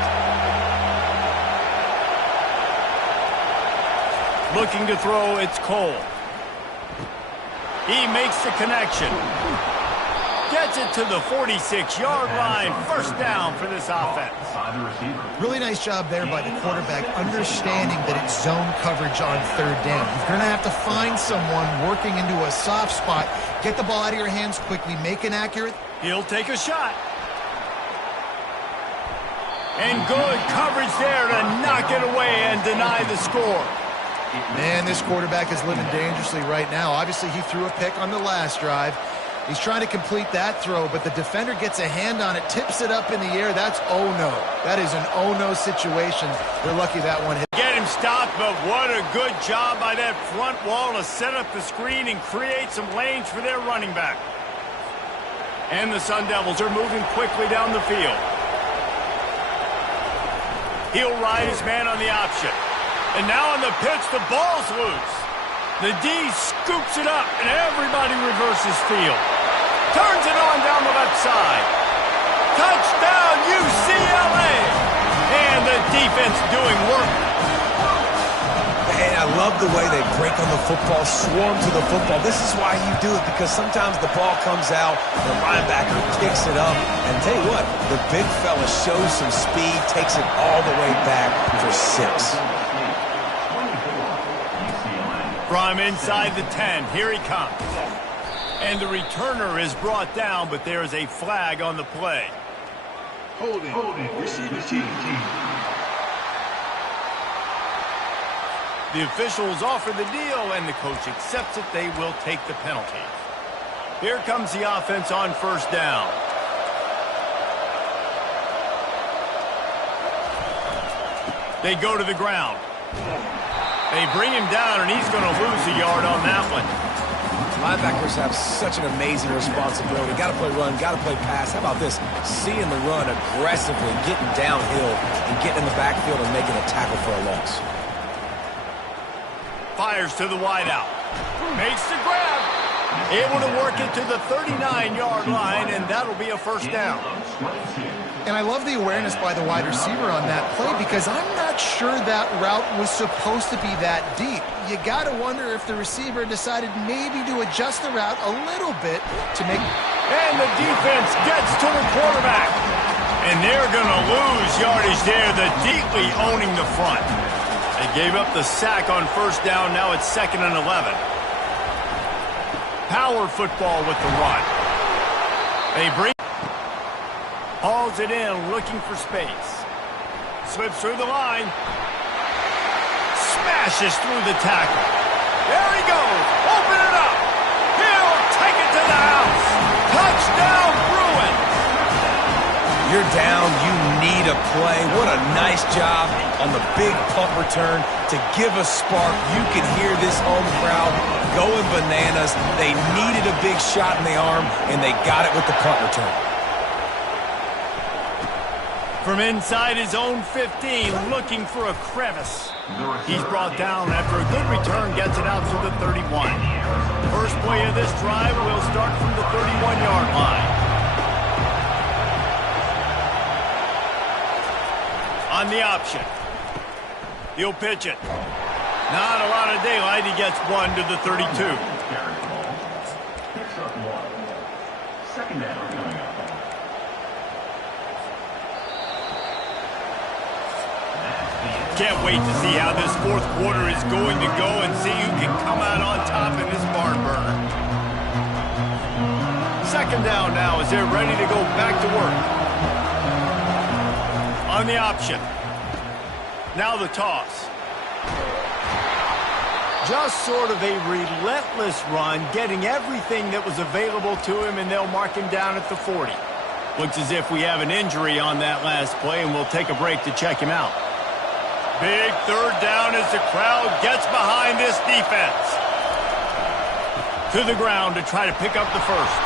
Looking to throw, it's Cole. He makes the connection. Gets it to the 46-yard line. First down for this offense. Really nice job there by the quarterback, understanding that it's zone coverage on 3rd down. You're going to have to find someone working into a soft spot. Get the ball out of your hands quickly. Make an accurate. He'll take a shot. And good coverage there to knock it away and deny the score. Man, this quarterback is living dangerously right now. Obviously, he threw a pick on the last drive. He's trying to complete that throw, but the defender gets a hand on it, tips it up in the air. That's oh-no. That is an oh-no situation. They're lucky that one hit. Get him stopped, but what a good job by that front wall to set up the screen and create some lanes for their running back. And the Sun Devils are moving quickly down the field. He'll ride his man on the option. And now on the pitch, the ball's loose. The D scoops it up, and everybody reverses field. Turns it on down the left side. Touchdown, UCLA! And the defense doing work. And I love the way they break on the football, swarm to the football. This is why you do it, because sometimes the ball comes out, the linebacker kicks it up, and tell you what, the big fella shows some speed, takes it all the way back for 6. From inside the 10, here he comes. And the returner is brought down, but there is a flag on the play. Holding. Receive the team. The officials offer the deal, and the coach accepts it. They will take the penalty. Here comes the offense on first down. They go to the ground. They bring him down, and he's going to lose a yard on that one. Linebackers have such an amazing responsibility. Got to play run, got to play pass. How about this? Seeing the run aggressively, getting downhill, and getting in the backfield and making a tackle for a loss. Fires to the wideout. Makes the grab. Able to work it to the 39-yard line, and that'll be a first down. And I love the awareness by the wide receiver on that play because I'm not sure that route was supposed to be that deep. You got to wonder if the receiver decided maybe to adjust the route a little bit to make... And the defense gets to the quarterback. And they're going to lose yardage there, the deeply owning the front. They gave up the sack on first down. Now it's 2nd and 11. Power football with the run. They bring... Hauls it in, looking for space. Slips through the line. Smashes through the tackle. There he goes. Open it up. He'll take it to the house. Touchdown, Bruins. You're down. You need a play. What a nice job on the big punt return to give a spark. You can hear this home crowd going bananas. They needed a big shot in the arm, and they got it with the punt return. From inside his own 15, looking for a crevice. He's brought down after a good return, gets it out to the 31. First play of this drive will start from the 31-yard line. On the option. He'll pitch it. Not a lot of daylight. He gets one to the 32. Picks up 1. Second down coming up. Can't wait to see how this fourth quarter is going to go and see who can come out on top in this barn burner. Second down now as they're ready to go back to work. On the option. Now the toss. Just sort of a relentless run, getting everything that was available to him, and they'll mark him down at the 40. Looks as if we have an injury on that last play, and we'll take a break to check him out. Big third down as the crowd gets behind this defense. To the ground to try to pick up the first.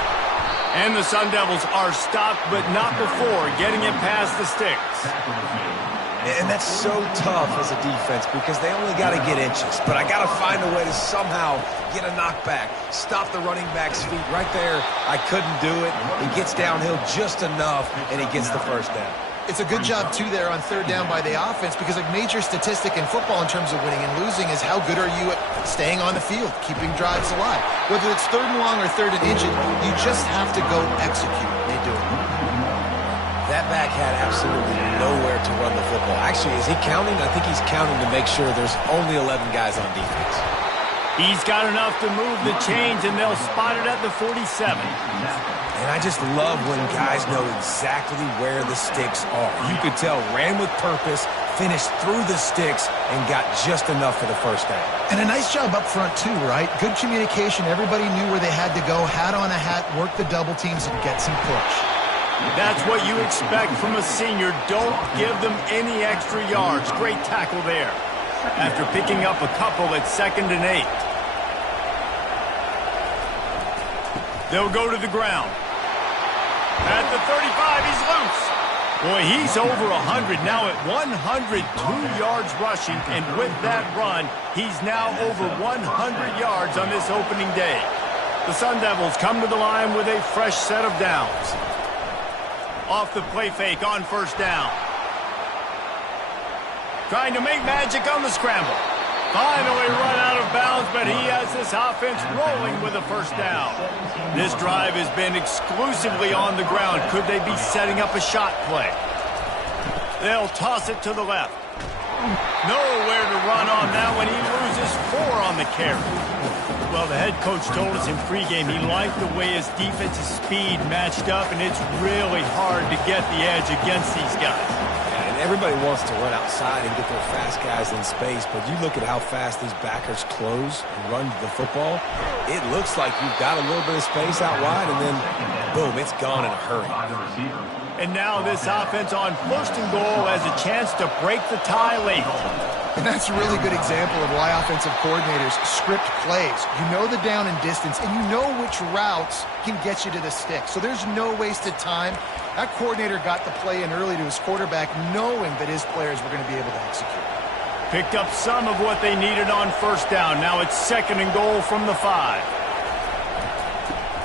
And the Sun Devils are stopped, but not before getting it past the sticks. And that's so tough as a defense because they only got to get inches. But I got to find a way to somehow get a knockback, stop the running back's feet right there. I couldn't do it. He gets downhill just enough, and he gets the first down. It's a good job, too, there on third down by the offense because a major statistic in football in terms of winning and losing is how good are you at staying on the field, keeping drives alive. Whether it's third and long or third and inches, you just have to go execute. They do it. That back had absolutely nowhere to run the football. Actually, is he counting? I think he's counting to make sure there's only 11 guys on defense. He's got enough to move the chains, and they'll spot it at the 47. And I just love when guys know exactly where the sticks are. You could tell ran with purpose, finished through the sticks, and got just enough for the first down. And a nice job up front, too, right? Good communication. Everybody knew where they had to go, hat on a hat, work the double teams, and get some push. That's what you expect from a senior. Don't give them any extra yards. Great tackle there. After picking up a couple at 2nd and 8. They'll go to the ground. At the 35, he's loose. Boy, he's over 100, now at 102 yards rushing, and with that run, he's now over 100 yards on this opening day. The Sun Devils come to the line with a fresh set of downs. Off the play fake on first down. Trying to make magic on the scramble. Finally run out of bounds, but he has this offense rolling with a first down. This drive has been exclusively on the ground. Could they be setting up a shot play? They'll toss it to the left. Nowhere to run on that one. He loses 4 on the carry. Well, the head coach told us in pregame he liked the way his defensive speed matched up, and it's really hard to get the edge against these guys. Everybody wants to run outside and get their fast guys in space, but you look at how fast these backers close and run to the football, it looks like you've got a little bit of space out wide, and then, boom, it's gone in a hurry. And now this offense on 1st and goal has a chance to break the tie late. And that's a really good example of why offensive coordinators script plays. You know the down and distance, and you know which routes can get you to the stick. So there's no wasted time. That coordinator got the play in early to his quarterback, knowing that his players were going to be able to execute. Picked up some of what they needed on first down. Now it's 2nd and goal from the 5.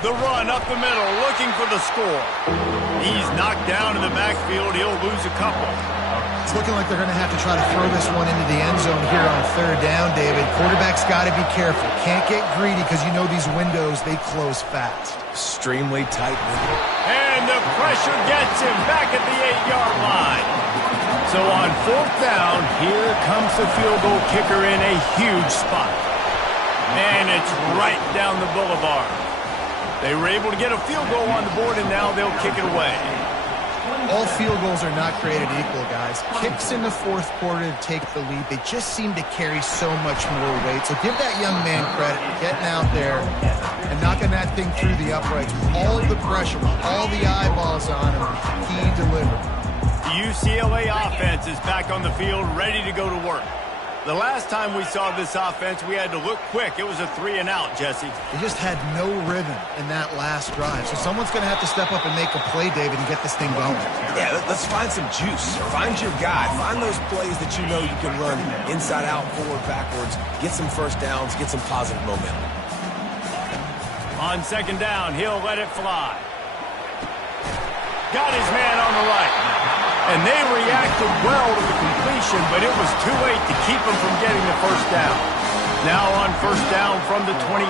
The run up the middle, looking for the score. He's knocked down in the backfield. He'll lose a couple. It's looking like they're going to have to try to throw this one into the end zone here on 3rd down, David. Quarterback's got to be careful. Can't get greedy because you know these windows, they close fast. Extremely tight window. And the pressure gets him back at the 8-yard line. So on 4th down, here comes the field goal kicker in a huge spot. And it's right down the boulevard. They were able to get a field goal on the board, and now they'll kick it away. All field goals are not created equal, guys. Kicks in the 4th quarter to take the lead. They just seem to carry so much more weight. So give that young man credit for getting out there and knocking that thing through the uprights. All the pressure, all the eyeballs on him, he delivered. The UCLA offense is back on the field, ready to go to work. The last time we saw this offense, we had to look quick. It was a 3-and-out, Jesse. They just had no rhythm in that last drive. So someone's going to have to step up and make a play, David, and get this thing going. Yeah, let's find some juice. Find your guy. Find those plays that you know you can run inside out, forward, backwards. Get some first downs. Get some positive momentum. On 2nd down, he'll let it fly. Got his man on the right. And they reacted well to the completion, but it was too late to keep them from getting the first down. Now on 1st down from the 28.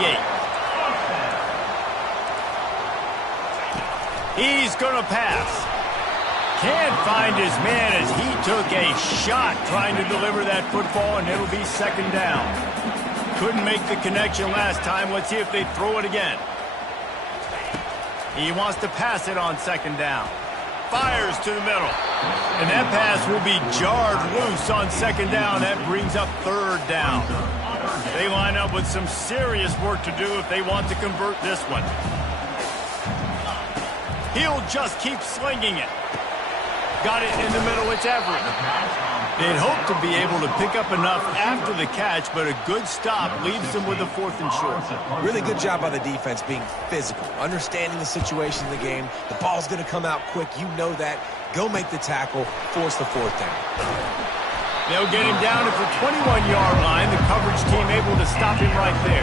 He's going to pass. Can't find his man as he took a shot trying to deliver that football, and it'll be 2nd down. Couldn't make the connection last time. Let's see if they throw it again. He wants to pass it on 2nd down. Fires to the middle. And that pass will be jarred loose on 2nd down. That brings up 3rd down. They line up with some serious work to do if they want to convert this one. He'll just keep slinging it. Got it in the middle. It's Everett. They'd hope to be able to pick up enough after the catch, but a good stop leaves them with a 4th and short. Really good job by the defense being physical, understanding the situation of the game. The ball's going to come out quick. You know that. Go make the tackle. Force the 4th down. They'll get him down at the 21-yard line. The coverage team able to stop him right there.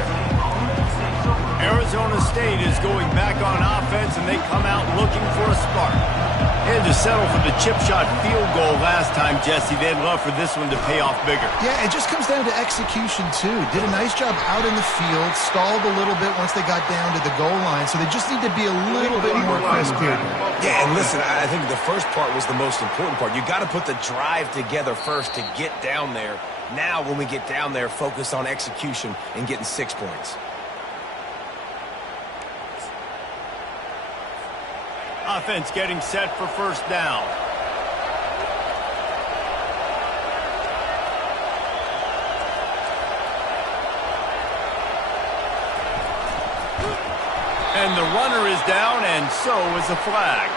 Arizona State is going back on offense, and they come out looking for a spark. Had to settle for the chip shot field goal last time, Jesse. They'd love for this one to pay off bigger. Yeah, it just comes down to execution, too. Did a nice job out in the field, stalled a little bit once they got down to the goal line, so they just need to be a little bit more crisp here. Yeah, and listen, I think the first part was the most important part. You got to put the drive together first to get down there. Now, when we get down there, focus on execution and getting 6 points. Offense getting set for 1st down. And the runner is down, and so is the flag.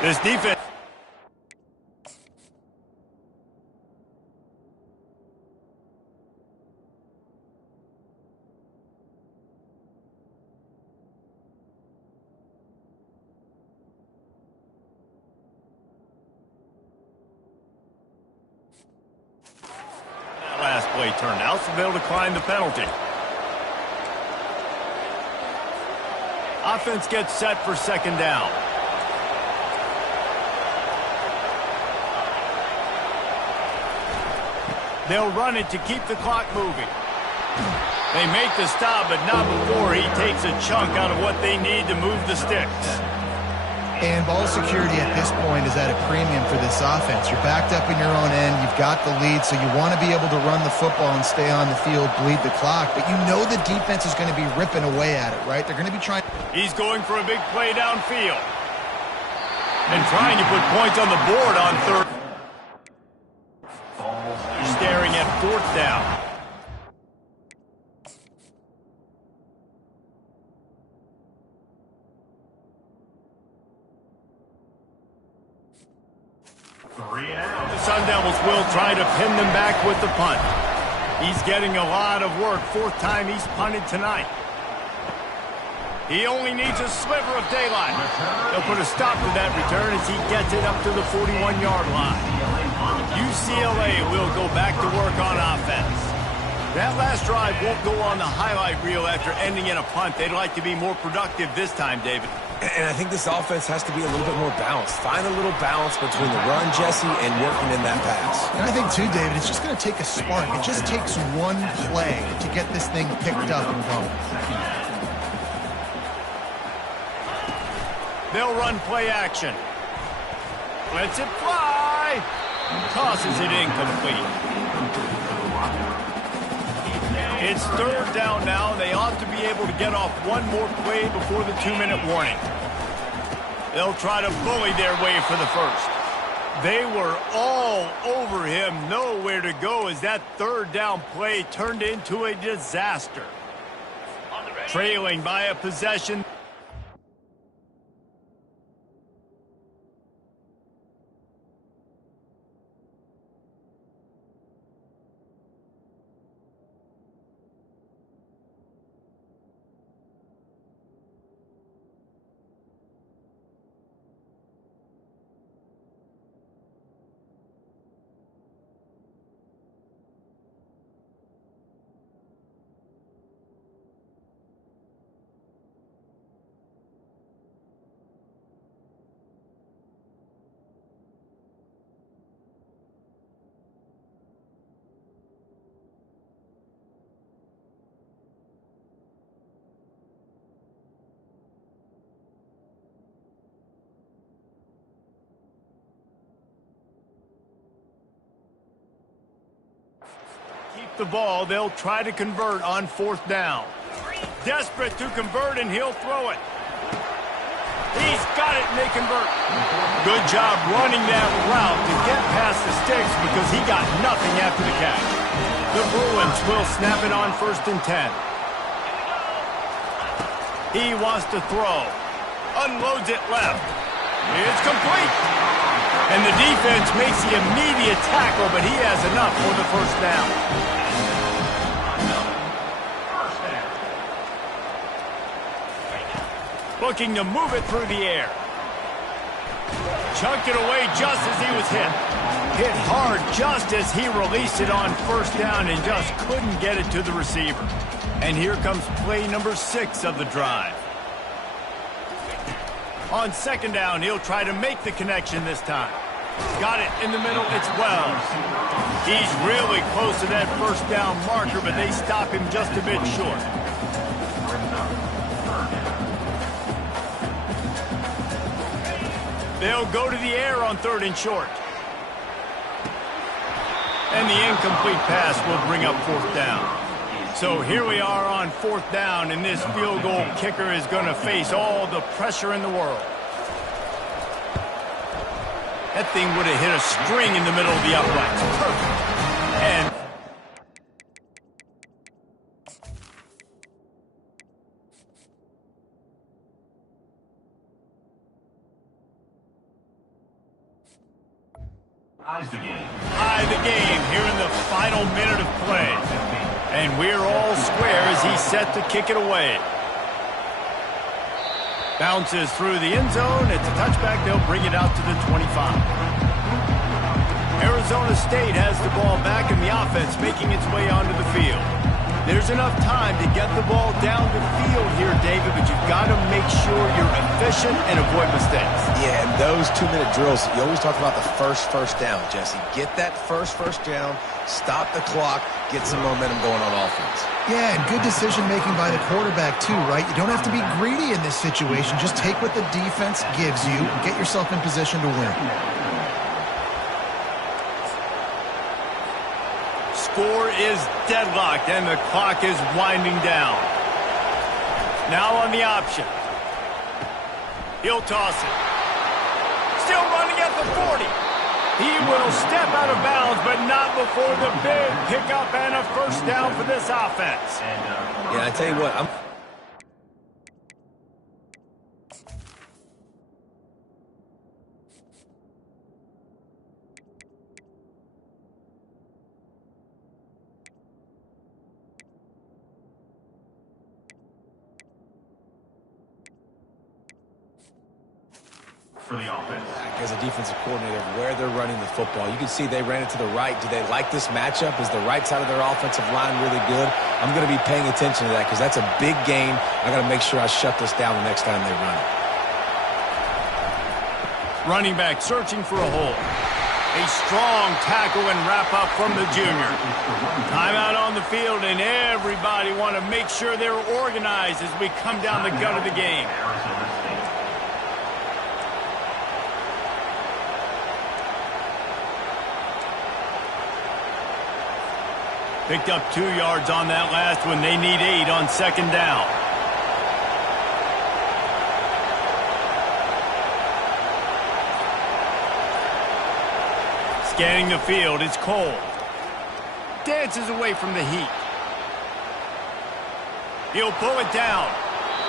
This defense. Last play turned out, so they'll decline the penalty. Offense gets set for 2nd down. They'll run it to keep the clock moving. They make the stop, but not before he takes a chunk out of what they need to move the sticks. And ball security at this point is at a premium for this offense. You're backed up in your own end. You've got the lead, so you want to be able to run the football and stay on the field, bleed the clock. But you know the defense is going to be ripping away at it, right? They're going to be trying. He's going for a big play downfield. And trying to put points on the board on 3rd. Staring at 4th down. Sun Devils will try to pin them back with the punt. He's getting a lot of work. Fourth time he's punted tonight. He only needs a sliver of daylight. He'll put a stop to that return as he gets it up to the 41-yard line. UCLA will go back to work on offense. That last drive won't go on the highlight reel after ending in a punt. They'd like to be more productive this time, David. And I think this offense has to be a little bit more balanced. Find a little balance between the run, Jesse, and working in that pass. And I think, too, David, it's just going to take a spark. It just takes one play to get this thing picked up and going. They'll run play action. Lets it fly. Tosses it incomplete. It's third down now, and they ought to be able to get off one more play before the 2-minute warning. They'll try to bully their way for the first. They were all over him, nowhere to go as that third down play turned into a disaster. Trailing by a possession. The ball, they'll try to convert on fourth down. Desperate to convert, and he'll throw it. He's got it, and they convert. Good job running that route to get past the sticks because he got nothing after the catch. The Bruins will snap it on 1st and 10. He wants to throw. Unloads it left. It's complete. And the defense makes the immediate tackle, but he has enough for the first down. Looking to move it through the air. Chucked it away just as he was hit. Hit hard just as he released it on first down and just couldn't get it to the receiver. And here comes play number 6 of the drive. On second down, he'll try to make the connection this time. Got it in the middle, it's Wells. He's really close to that first down marker, but they stop him just a bit short. They'll go to the air on 3rd and short. And the incomplete pass will bring up 4th down. So here we are on 4th down, and this field goal kicker is going to face all the pressure in the world. That thing would have hit a string in the middle of the uprights. Perfect. And tie the game here in the final minute of play. And we're all square as he's set to kick it away. Bounces through the end zone. It's a touchback. They'll bring it out to the 25. Arizona State has the ball back in the offense, making its way onto the field. There's enough time to get the ball down the field here, David, but you've got to make sure you're efficient and avoid mistakes. Yeah, and those 2-minute drills, you always talk about the first down, Jesse. Get that first down, stop the clock, get some momentum going on offense. Yeah, and good decision-making by the quarterback, too, right? You don't have to be greedy in this situation. Just take what the defense gives you and get yourself in position to win. Score is deadlocked, and the clock is winding down. Now on the option. He'll toss it. Still running at the 40. He will step out of bounds, but not before the big pickup and a first down for this offense. Yeah, I tell you what, for the offense. As a defensive coordinator, where they're running the football. You can see they ran it to the right. Do they like this matchup? Is the right side of their offensive line really good? I'm going to be paying attention to that because that's a big game. I got to make sure I shut this down the next time they run it. Running back searching for a hole. A strong tackle and wrap up from the junior. Timeout on the field, and everybody want to make sure they're organized as we come down the gut of the game. Picked up 2 yards on that last one. They need 8 on second down. Scanning the field, it's Cole. Dances away from the heat. He'll pull it down.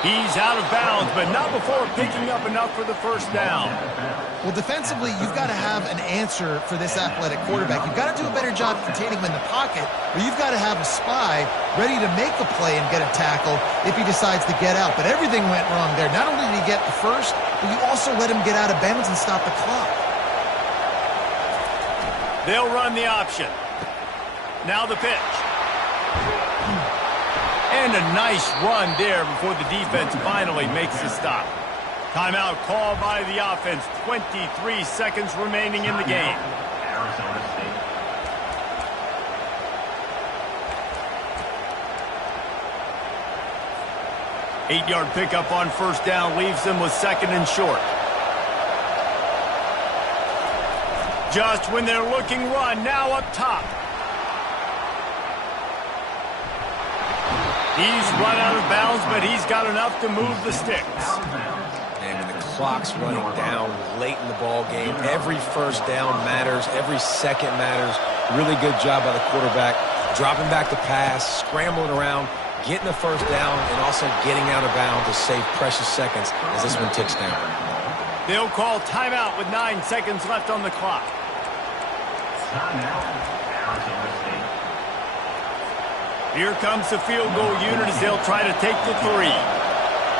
He's out of bounds, but not before picking up enough for the first down. Well, defensively, you've got to have an answer for this athletic quarterback. You've got to do a better job containing him in the pocket, or you've got to have a spy ready to make a play and get a tackle if he decides to get out. But everything went wrong there. Not only did he get the first, but you also let him get out of bounds and stop the clock. They'll run the option. Now the pitch. And a nice run there before the defense finally makes the stop. Timeout called by the offense. 23 seconds remaining in the game. Arizona State. Eight-yard pickup on first down leaves them with second and short. Just when they're looking run, now up top. He's run out of bounds, but he's got enough to move the sticks. And when the clock's running down late in the ball game, every first down matters, every second matters. Really good job by the quarterback, dropping back the pass, scrambling around, getting the first down, and also getting out of bounds to save precious seconds as this one ticks down. They'll call timeout with 9 seconds left on the clock. Timeout, Arizona State. Here comes the field goal unit as they'll try to take the 3.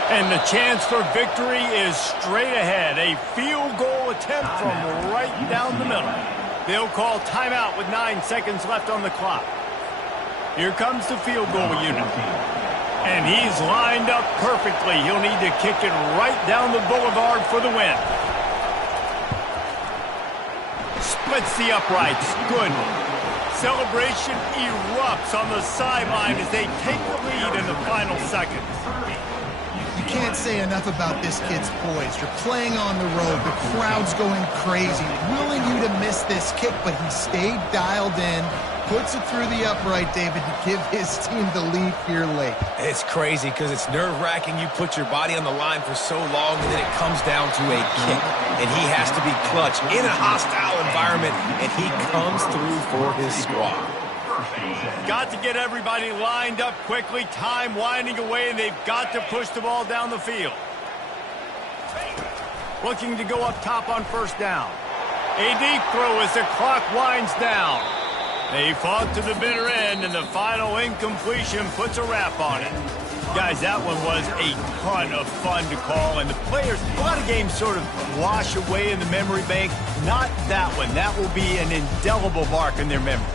And the chance for victory is straight ahead. A field goal attempt from right down the middle. They'll call timeout with 9 seconds left on the clock. Here comes the field goal unit. And he's lined up perfectly. He'll need to kick it right down the boulevard for the win. Splits the uprights. Good. Celebration erupts on the sideline as they take the lead in the final seconds. You can't say enough about this kid's poise. You're playing on the road. The crowd's going crazy, willing you to miss this kick, but he stayed dialed in, puts it through the upright, David, to give his team the lead here late. It's crazy because it's nerve-wracking. You put your body on the line for so long, and then it comes down to a kick. And he has to be clutch in a hostile environment, and he comes through for his squad. Got to get everybody lined up quickly. Time winding away, and they've got to push the ball down the field. Looking to go up top on first down. A deep throw as the clock winds down. They fought to the bitter end, and the final incompletion puts a wrap on it. Guys, that one was a ton of fun to call, and the players, a lot of games sort of wash away in the memory bank. Not that one. That will be an indelible mark in their memories.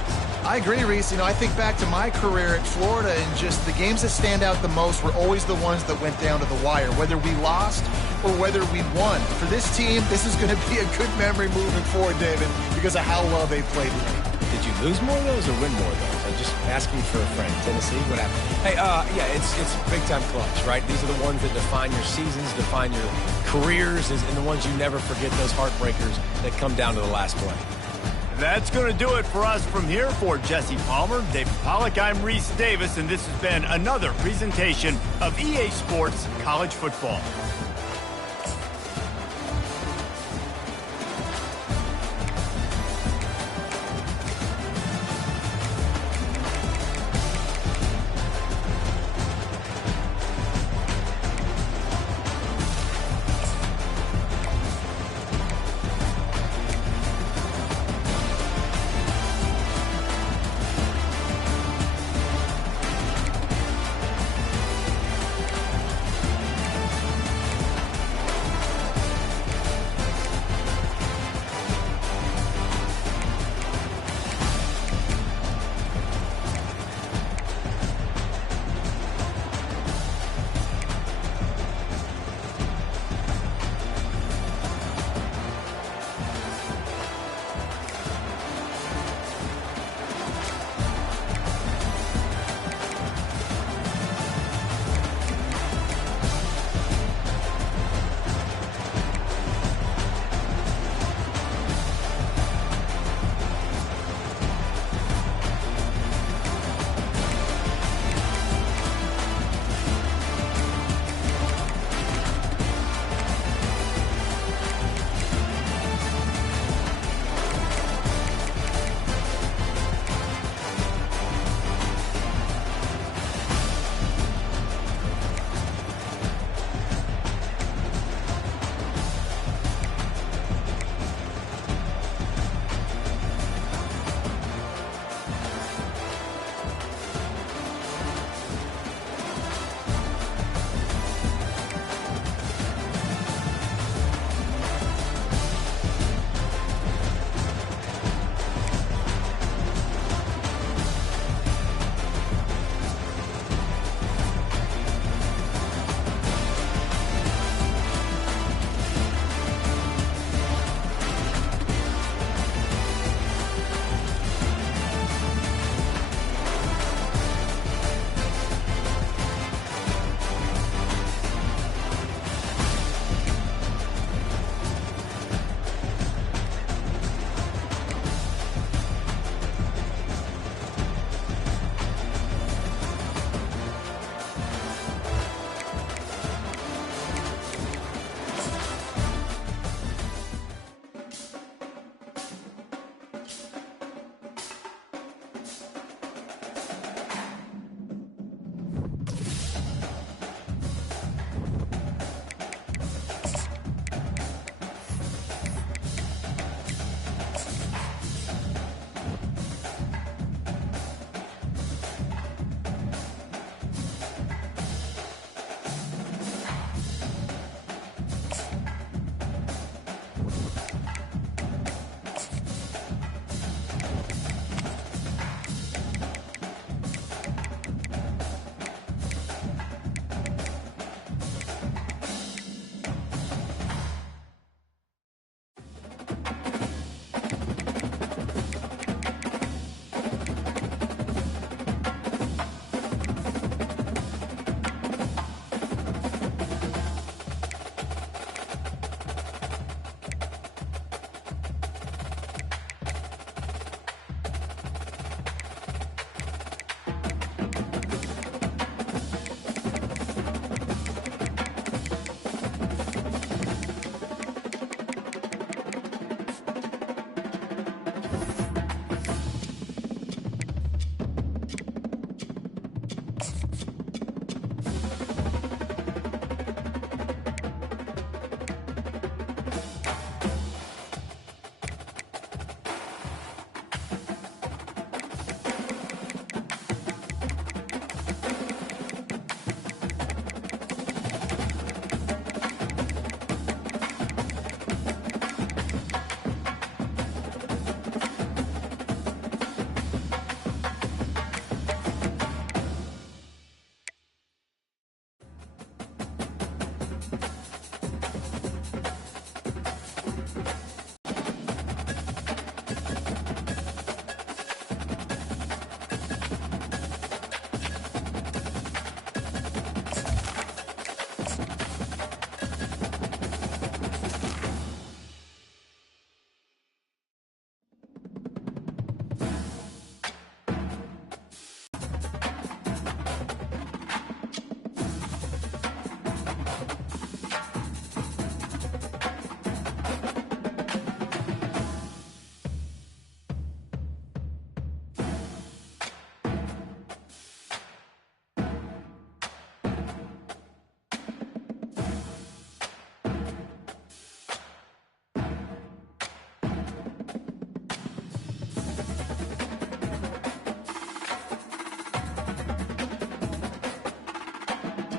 I agree, Reese. You know, I think back to my career at Florida, and just the games that stand out the most were always the ones that went down to the wire, whether we lost or whether we won. For this team, this is going to be a good memory moving forward, David, because of how well they played today. Did you lose more of those or win more of those? I'm just asking for a friend. Tennessee, what happened? Hey, yeah, it's big-time clutch, right? These are the ones that define your seasons, define your careers, and the ones you never forget, those heartbreakers that come down to the last play. That's going to do it for us from here. For Jesse Palmer, David Pollack, I'm Reese Davis, and this has been another presentation of EA Sports College Football.